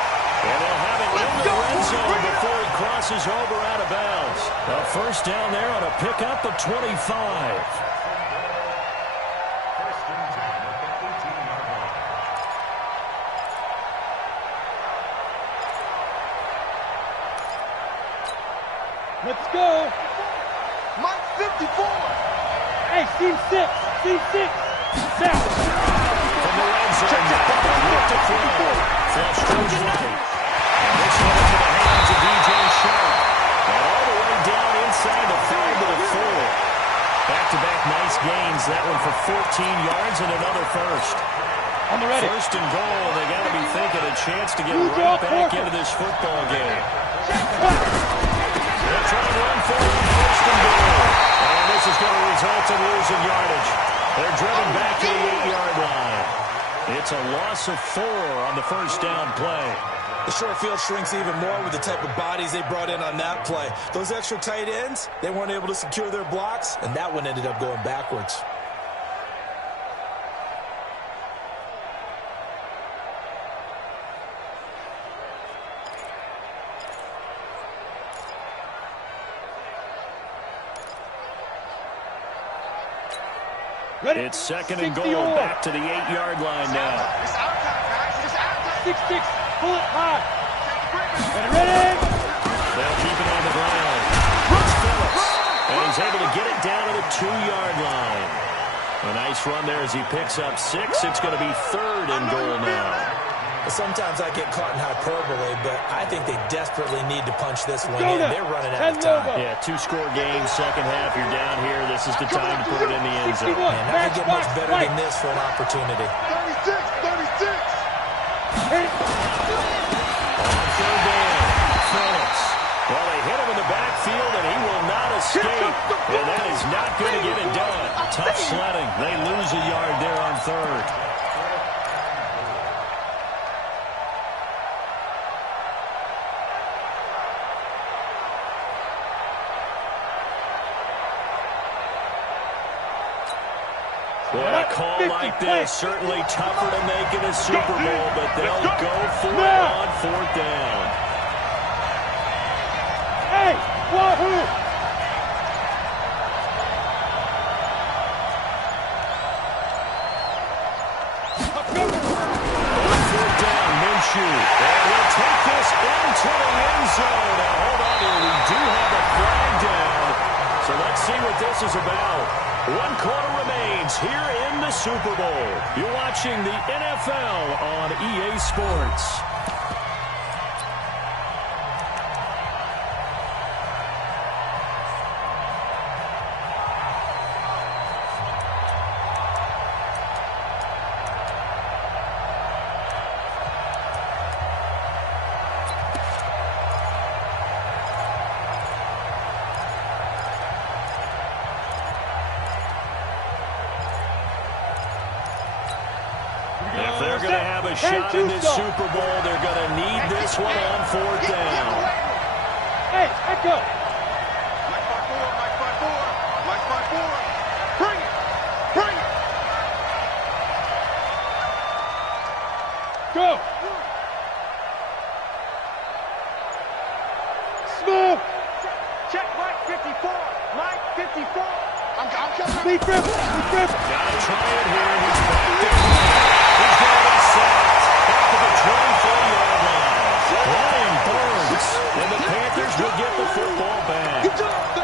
crosses over out of bounds. A first down there on a pickup of 25. Let's go. Mike 54. Hey, team 6. Team 6. South. From the red zone, look to throw. Flush goes right. And this one into the hands of DJ Sharp. And all the way down inside the 5 to the 4. Back-to-back nice gains. That one for 14 yards and another first. On the ready. First and goal. They got to be thinking a chance to get right back into this football game. They're trying to run for it. First and goal. And this is going to result in losing yardage. They're driven back to the 8-yard line. It's a loss of 4 on the first down play. The short field shrinks even more with the type of bodies they brought in on that play. Those extra tight ends, they weren't able to secure their blocks, and that one ended up going backwards. Ready. It's second and goal, back to the 8-yard line now. It's our time, guys. It's our time. 6-6. Pull it high. Ready. They'll keep it on the ground. Brooks Phillips. And he's able to get it down to the 2-yard line. A nice run there as he picks up 6. It's going to be third and goal now. Sometimes I get caught in hyperbole, but I think they desperately need to punch this one in. They're running out of time. Yeah, 2-score game, second half. You're down here. This is the time to put it in the end zone. Man, I could get much better than this for an opportunity. 36. On third down, Phillips. Well, they hit him in the backfield, and he will not escape. And that is not going to get it done. Tough sledding. They lose a yard there on third. Well, a call like this, certainly tougher to make in a Super Bowl, but they'll go for it on fourth down. Hey, wahoo! On fourth down, Minshew. And he'll take this into the end zone. Now, hold on here. We do have a flag down. So let's see what this is about. 1 quarter remains here in the Super Bowl. You're watching the NFL on EA Sports. If they're going to have a shot in this Super Bowl, they're going to need this one on fourth down. Hey, echo. Mike 5-4. Mike 5-4. Bring it. Go. Smooth. Check Mike 54. Mike 54. I'm coming. Be dribble. Gotta try it here. He's back there. He's going to be sacked. Back to the 24-yard line. Ryan Burns. And the Panthers will get the football back.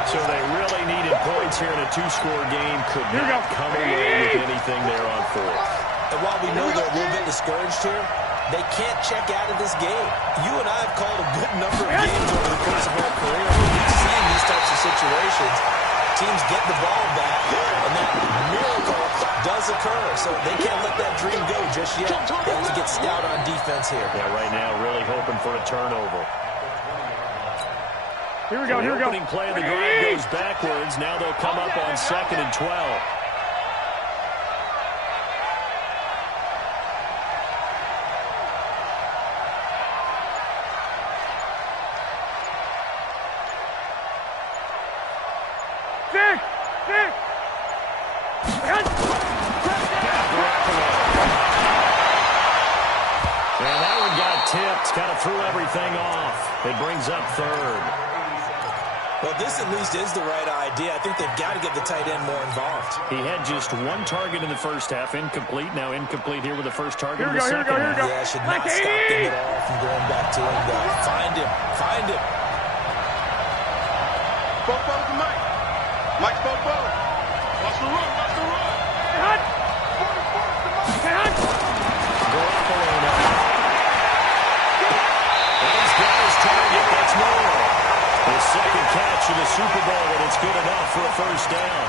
So they really needed points here in a 2-score game. Could not come away with anything there on fourth. And while we know they're a little bit discouraged here, they can't check out of this game. You and I have called a good number of games over the course of our career where we've seen these types of situations. Teams get the ball back, and that miracle does occur. So they can't let that dream go just yet. They have to get stout on defense here. Yeah, right now really hoping for a turnover. Here we go. The opening play of the drive goes backwards. Now they'll come up on 2nd and 12. And that one got tipped, kind of threw everything off. It brings up third. Well, this at least is the right idea. I think they've got to get the tight end more involved. He had just one target in the first half, incomplete. Now incomplete here with the first target in the second half. Yeah, should not stop them at all from going back to him, though. Find him. Find him. Bobo to Mike. Mike's Bobo. Watch the run. Watch the run. Hut. Hut. Garoppolo now. And he's got his target. That's more. His second catch in the Super Bowl, and it's good enough for a first down.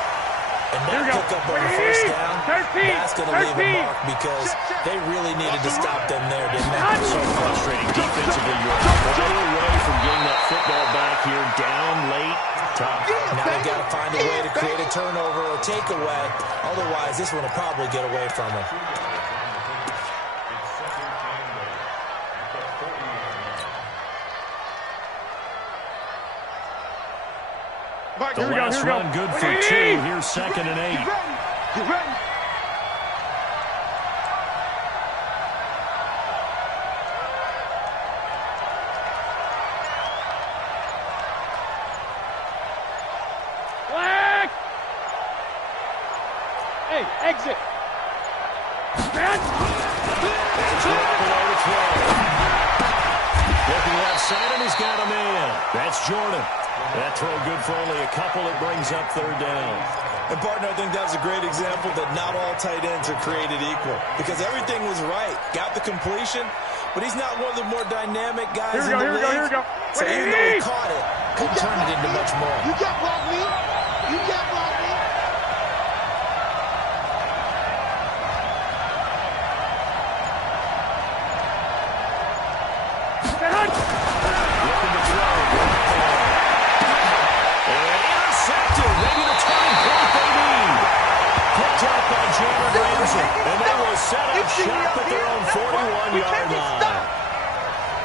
And that pickup on the first down, that's going to leave a mark because they really needed to stop them there, didn't they? So frustrating defensively. You're way away from getting that football back here, down late, tough. Now they've got to find a way to create a turnover or takeaway. Otherwise, this one will probably get away from them. The last run good for 2. Here's 2nd and 8. Get ready. Black. Hey, exit. That's Garoppolo to throw. Looking left side, and he's got a man. That's Jordan. That throw good for only a couple. It brings up 3rd down. And, partner, I think that's a great example that not all tight ends are created equal because everything was right. Got the completion, but he's not one of the more dynamic guys in the league. Here we go. So even though he caught it, couldn't turn it into much more. You can't block me. You can't block me. Looking to throw. And intercepted. Maybe the turning point they need. Picked up by Jared Ramsey. And they will set up shop at their own 41-yard line.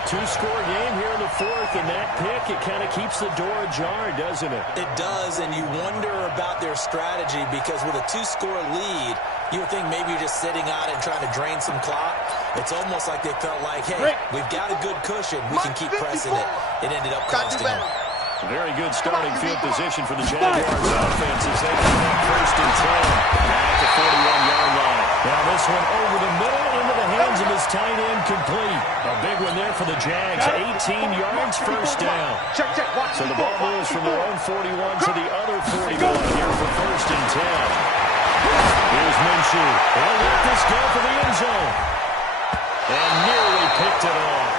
2-score game here in the 4th, and that pick, it kind of keeps the door ajar, doesn't it? It does, and you wonder about their strategy because with a 2-score lead, you would think maybe you're just sitting on it and trying to drain some clock. It's almost like they felt like, hey, we've got a good cushion. We can keep pressing it. It ended up costing them. Very good starting field position for the Jaguars offense as they come up 1st and 10 at the 41-yard line. Now this one over the middle into the hands of his tight end complete. A big one there for the Jags. 18 yards, 1st down. So the ball moves from their own 41 to the other 41 here for 1st and 10. Here's Minshew. He'll let this go for the end zone. And nearly picked it off.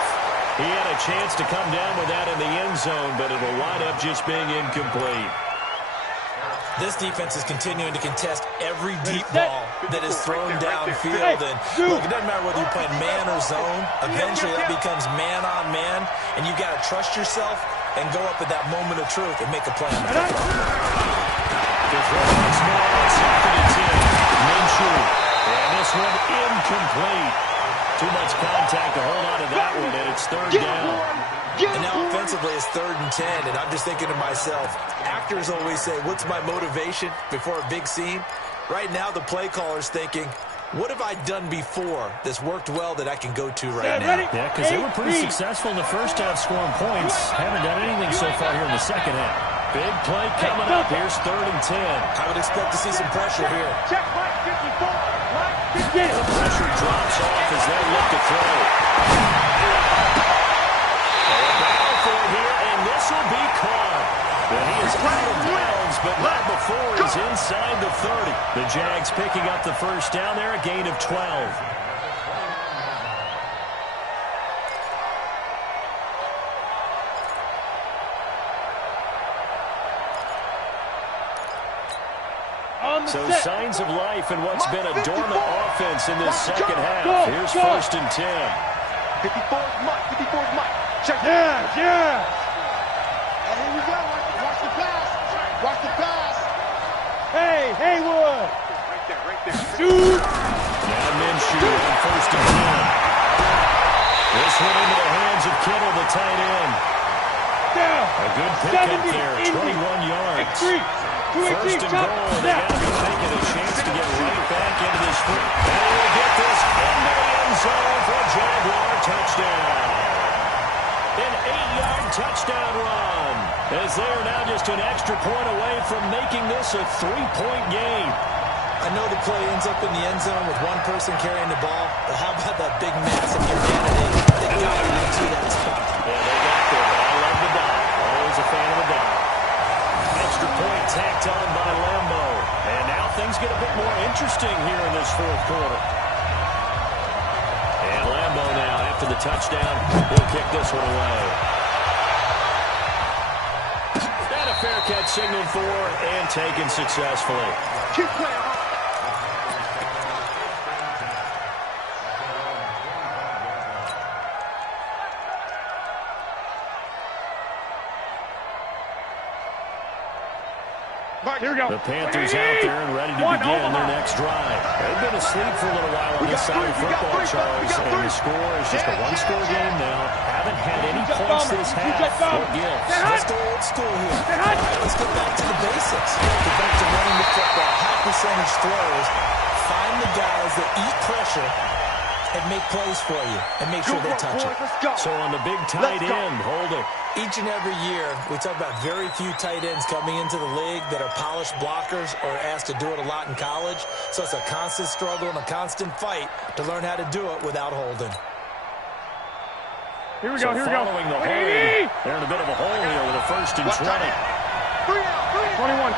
He had a chance to come down with that in the end zone, but it'll wind up just being incomplete. This defense is continuing to contest every deep ball that is thrown downfield. And look, it doesn't matter whether you're playing man or zone. Eventually that becomes man on man, and you've got to trust yourself and go up at that moment of truth and make a play on the football. The throw once more on 2nd and 10. Minshew. And this one incomplete. Too much contact to hold on to that one, and it's 3rd down. And now offensively it's 3rd and 10, and I'm just thinking to myself, actors always say, what's my motivation before a big scene? Right now the play caller's thinking, what have I done before that's worked well that I can go to right now? Yeah, because they were pretty successful in the first half scoring points. Haven't done anything so far here in the second half. Big play coming up. Here's 3rd and 10. I would expect to see some pressure here. Check Mike 54. Mike 50. The pressure drops off as they look to throw. A battle for it here, and this will be caught. And he is out of bounds, but not before he's inside the 30. The Jags picking up the 1st down there, a gain of 12. So signs of life in what's been a dormant offense in this second half. Here's 1st and 10. 54's Mike. 54's Mike. Check. Yeah. And here we go. Watch the pass. Watch the pass. Hey, Haywood. Right there. Shoot. Now Minshew on 1st and 10. This one into the hands of Kittle, the tight end. Down. A good pickup there, 21 yards. 1st and goal, they got to be taking a chance to get right back into this thing. And they will get this into the end zone for a Jaguar touchdown. An 8-yard touchdown run. as they are now just an extra point away from making this a 3-point game. I know the play ends up in the end zone with one person carrying the ball, but how about that big massive humanity that got him into that spot? Yeah, they got there, but I love the dot. Always a fan of the dot. Extra point tacked on by Lambo. And now things get a bit more interesting here in this fourth quarter. And Lambo now, after the touchdown, he'll kick this one away. And a fair catch signaled for and taken successfully. Keep playing. Here we go. The Panthers out there and ready to begin their next drive. They've been asleep for a little while on this side of football, Charles, and the score is just a one-score game now. Haven't had any points this half or gives. Let's go old school here. All right, let's get back to the basics. Get back to running the football. High percentage throws. Find the guys that eat pressure and make plays for you and make sure they touch it. So on the big tight end, hold it. Each and every year, we talk about very few tight ends coming into the league that are polished blockers or asked to do it a lot in college. So it's a constant struggle and a constant fight to learn how to do it without holding. Here we go, here we go. Following the hold, they're in a bit of a hole here with a 1st and 20. 21.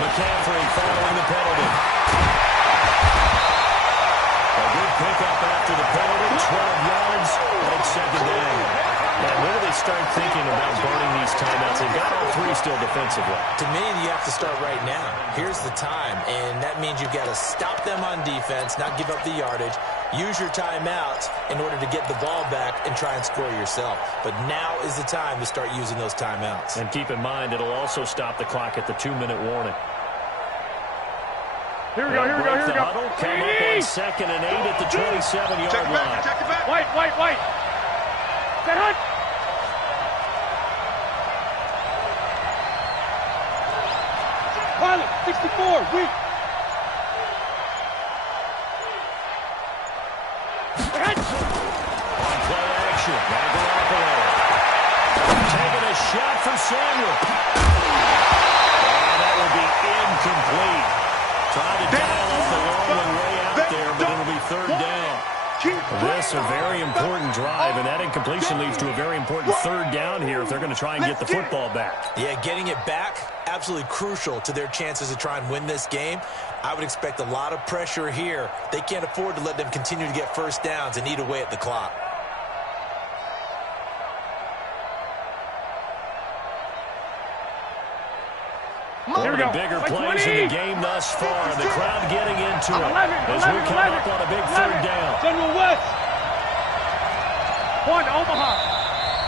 McCaffrey following the penalty. A good pickup after the penalty, 12 yards, and it's 2nd down. And when do they start thinking about burning these timeouts? They've got all 3 still defensively. To me, you have to start right now. Here's the time, and that means you've got to stop them on defense, not give up the yardage. Use your timeouts in order to get the ball back and try and score yourself. But now is the time to start using those timeouts. And keep in mind, it'll also stop the clock at the 2-minute warning. Here we go. Huddle, come up on 2nd and 8 at the 27-yard line. Check it back. White. Set hunt. Pilot, 64, weak. Play action. Taking a shot for Samuel. And that will be incomplete. Trying to dial up the long one way out there, but it'll be 3rd down. This a very important drive, and that incompletion leads to a very important 3rd down here if they're going to try and get the football back. Yeah, getting it back, absolutely crucial to their chances to try and win this game. I would expect a lot of pressure here. They can't afford to let them continue to get 1st downs and eat away at the clock. One of the bigger plays in the game thus far. The crowd getting into it as we come up on a big 3rd down. General West. 1, Omaha.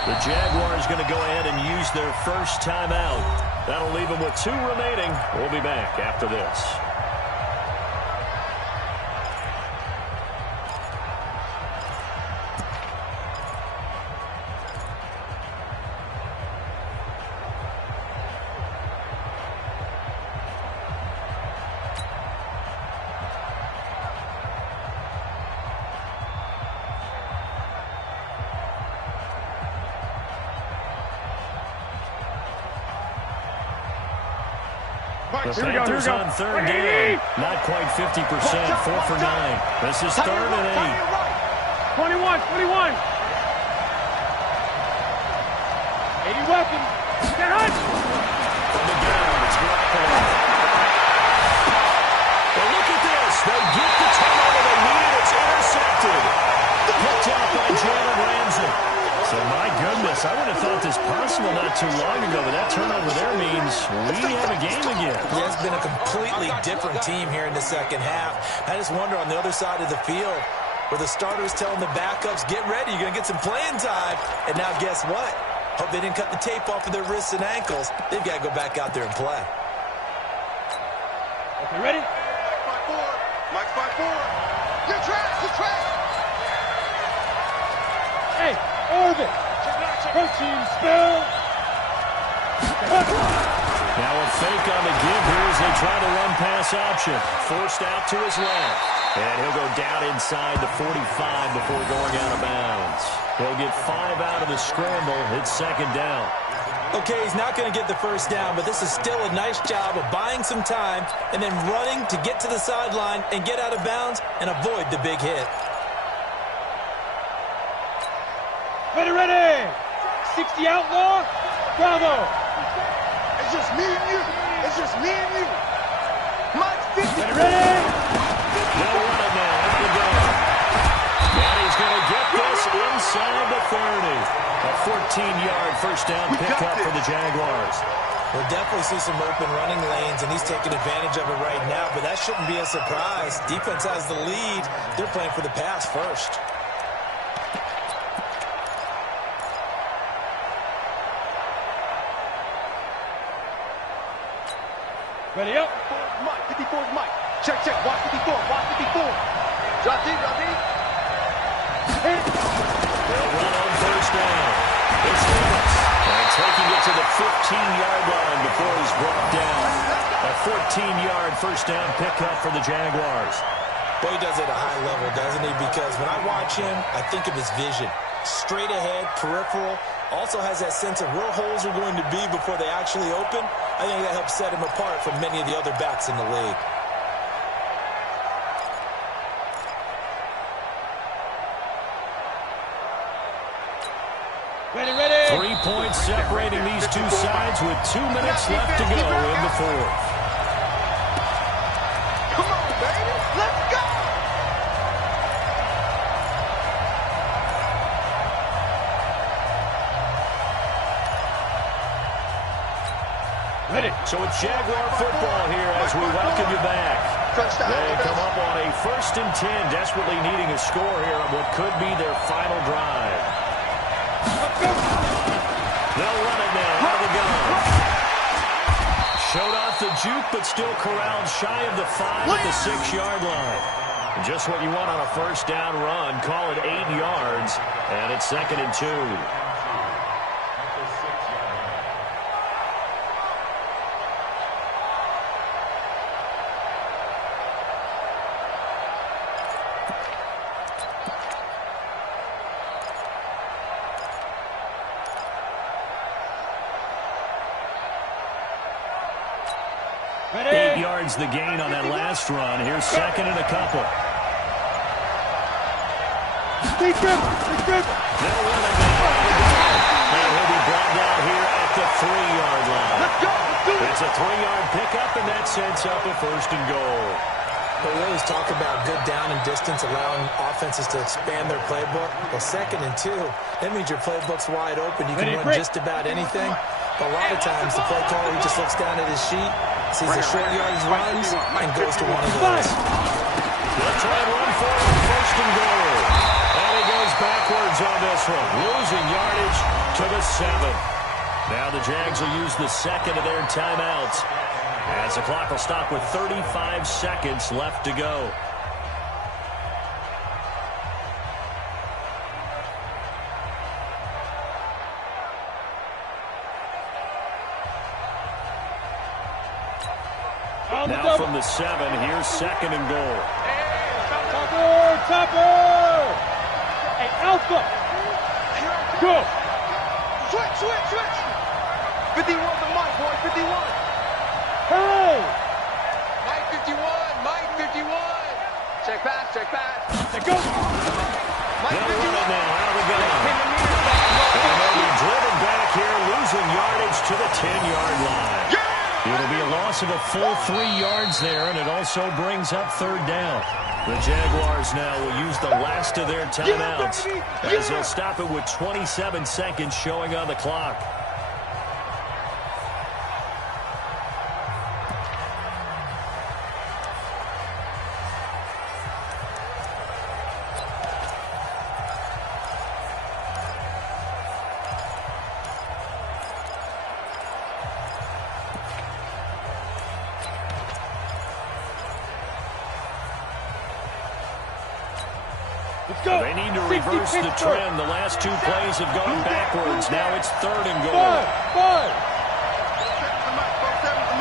The Jaguars going to go ahead and use their 1st timeout. That'll leave them with 2 remaining. We'll be back after this. The Panthers on 3rd down. Not quite 50%. 4 for 9. This is 3rd and 8. 21. 80 weapons. Set hunt. From the ground, it's Garoppolo. Well, look at this. They get the turnover they needed. It's intercepted. Picked up by Jalen Ramsey. So, my goodness, I would have thought this possible not too long ago, but that turnover there means we have a game again. Yeah, it's been a completely different team here in the 2nd half. I just wonder on the other side of the field where the starters telling the backups, get ready, you're going to get some playing time. And now guess what? Hope they didn't cut the tape off of their wrists and ankles. They've got to go back out there and play. Okay, ready? Mike's 5-4. You're trash. Hey, orbit. Protein spill. Now Now a fake on the give here as they try the run-pass option. Forced out to his left. And he'll go down inside the 45 before going out of bounds. He'll get 5 out of the scramble. It's second down. Okay, he's not going to get the first down, but this is still a nice job of buying some time and then running to get to the sideline and get out of bounds and avoid the big hit. Ready, ready! 60 outlaw, bravo! It's just me and you. It's just me and you. Mike's 50. Ready, ready! They'll run it now. Up we go. And he's going to get this inside the 30. A 14-yard first down pickup for the Jaguars. We'll definitely see some open running lanes, and he's taking advantage of it right now, but that shouldn't be a surprise. Defense has the lead. They're playing for the pass first. Ready up. Mike, 54 is Mike. Check, check. Watch 54. Watch 54. Drop deep, drop deep. They'll run on first down. It's Davis. And taking it to the 15-yard line before he's brought down. A 14-yard first down pickup for the Jaguars. Boy, he does it at a high level, doesn't he? Because when I watch him, I think of his vision. Straight ahead, peripheral. Also has that sense of where holes are going to be before they actually open. I think that helps set him apart from many of the other backs in the league. Ready, ready! 3 points separating these two sides with 2 minutes left to go in the fourth. Come on, baby. Let's go. Ready. So it's Jaguar football here as we welcome you back. They come up on a 1st and 10, desperately needing a score here on what could be their final drive. They'll run it now out of the gun. Showed off the juke, but still corralled shy of the 5 at the 6-yard line. And just what you want on a first down run. Call it 8 yards, and it's 2nd and 2. Ready. 8 yards the gain on that last run. Here's 2nd and a couple. Big trip. They'll run it now. And he'll be brought down here at the 3-yard line. Let's go. Let's do it. It's a 3-yard pickup, and that sets up a 1st and goal. But we always talk about good down and distance, allowing offenses to expand their playbook. Well, 2nd and 2, that means your playbook's wide open. You can run just about anything. But a lot of times, the play caller, he just looks down at his sheet, sees the short yardage runs, and goes to one of those. They'll try and run for it on 1st and goal. And he goes backwards on this one, losing yardage to the 7. Now the Jags will use the 2nd of their timeouts, as the clock will stop with 35 seconds left to go. Now from the 7, here's 2nd and goal. Topper! Hey, Alpha! Go! Switch. 51 to Mike, boy. 51. Hurry! Mike 51. Check pass. Let's go! Mike They'll 51. run it now out of the gun. And they'll be driven back here, losing yardage to the 10-yard line. Yeah! It'll be a loss of a full 3 yards there, and it also brings up 3rd down. The Jaguars now will use the last of their timeouts, as they'll stop it with 27 seconds showing on the clock. They need to reverse the trend. The last 2 plays have gone backwards. Now it's 3rd and goal. Five. Come on, 4-7,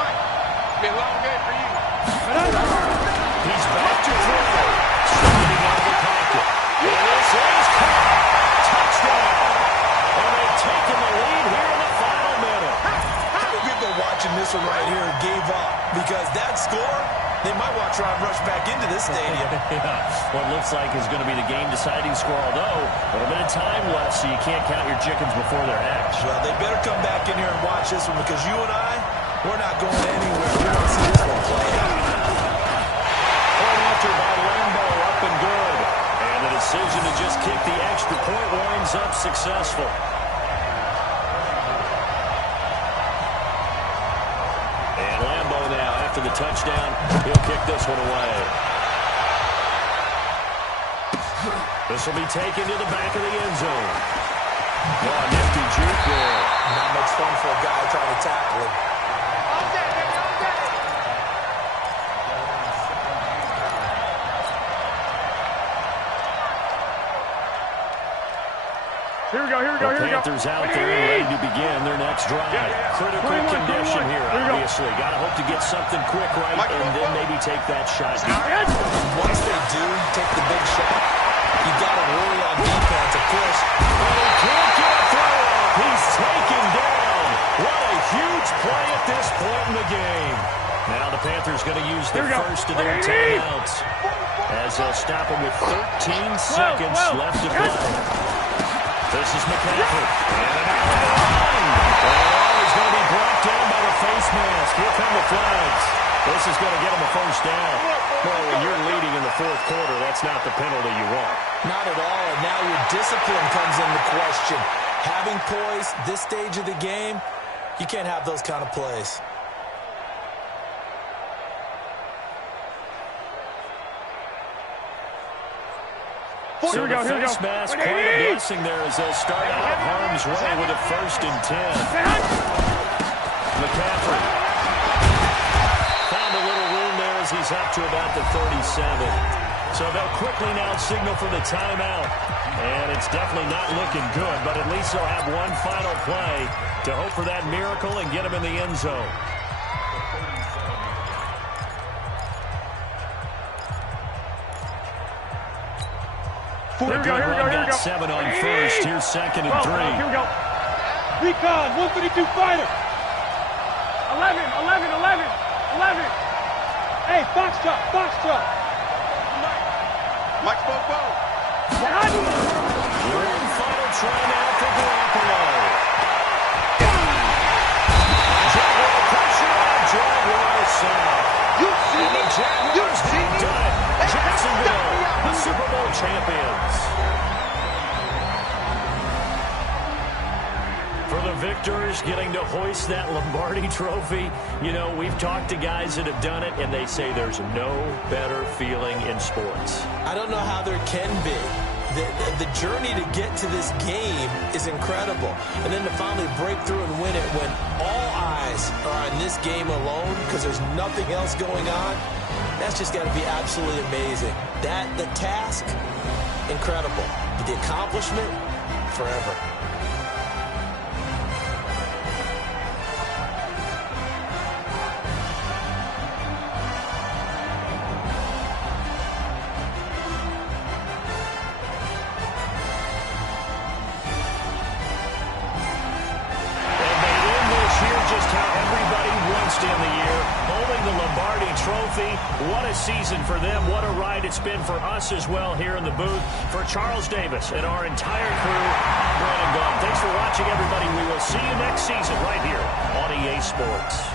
because that score, they might want to try and rush back into this stadium. Yeah, what looks like is going to be the game-deciding score, although a little bit of time left, so you can't count your chickens before they're hatched. Well, they better come back in here and watch this one, because you and I, we're not going anywhere. We're going to see this one play out. Point after by Lambo, up and good. And the decision to just kick the extra point winds up successful. And Lambo now, after the touchdown, he'll kick this one away. This will be taken to the back of the end zone. Oh, nifty juke there. Not much fun for a guy trying to tackle him. Here we go, here we go, here we go. Panthers out there and ready to begin their next drive. Critical condition here, obviously. Got to hope to get something quick right and then maybe take that shot. Once they do take the big shot, you got to worry on defense, of course. But he can't get a throw off. He's taken down. What a huge play at this point in the game. Now the Panthers going to use the first of their timeouts as they'll stop him with 13 seconds left to play. This is McCaffrey. And an out of the line. Oh, he's going to be brought down by the face mask. Here come the flags. This is going to get him a first down. Well, when you're leading in the fourth quarter, that's not the penalty you want. Not at all, and now your discipline comes into question. Having poise this stage of the game, you can't have those kind of plays. So the face mask, quite a blessing there as they'll start out of harm's way with a 1st and 10. McCaffrey found a little room there as he's up to about the 37. So they'll quickly now signal for the timeout. And it's definitely not looking good, but at least they'll have one final play to hope for that miracle and get him in the end zone. Here we go, here we go, here we go. 7 on first. Here's 2nd and 3. Here we go. Recon, 152 fighter. 11. Hey, box truck. Mike Bobo. One final try now for Garoppolo. Jaguar pressure on Jaguar side. You see me? You see me? Done it. Jacksonville, the Super Bowl champions. For the victors, getting to hoist that Lombardi trophy. You know, we've talked to guys that have done it, and they say there's no better feeling in sports. I don't know how there can be. The journey to get to this game is incredible. And then to finally break through and win it when all eyes are on this game alone because there's nothing else going on, that's just got to be absolutely amazing. The task, incredible. But the accomplishment, forever. What a season for them. What a ride it's been for us as well here in the booth. For Charles Davis and our entire crew, Brandon Gaughan. Thanks for watching, everybody. We will see you next season right here on EA Sports.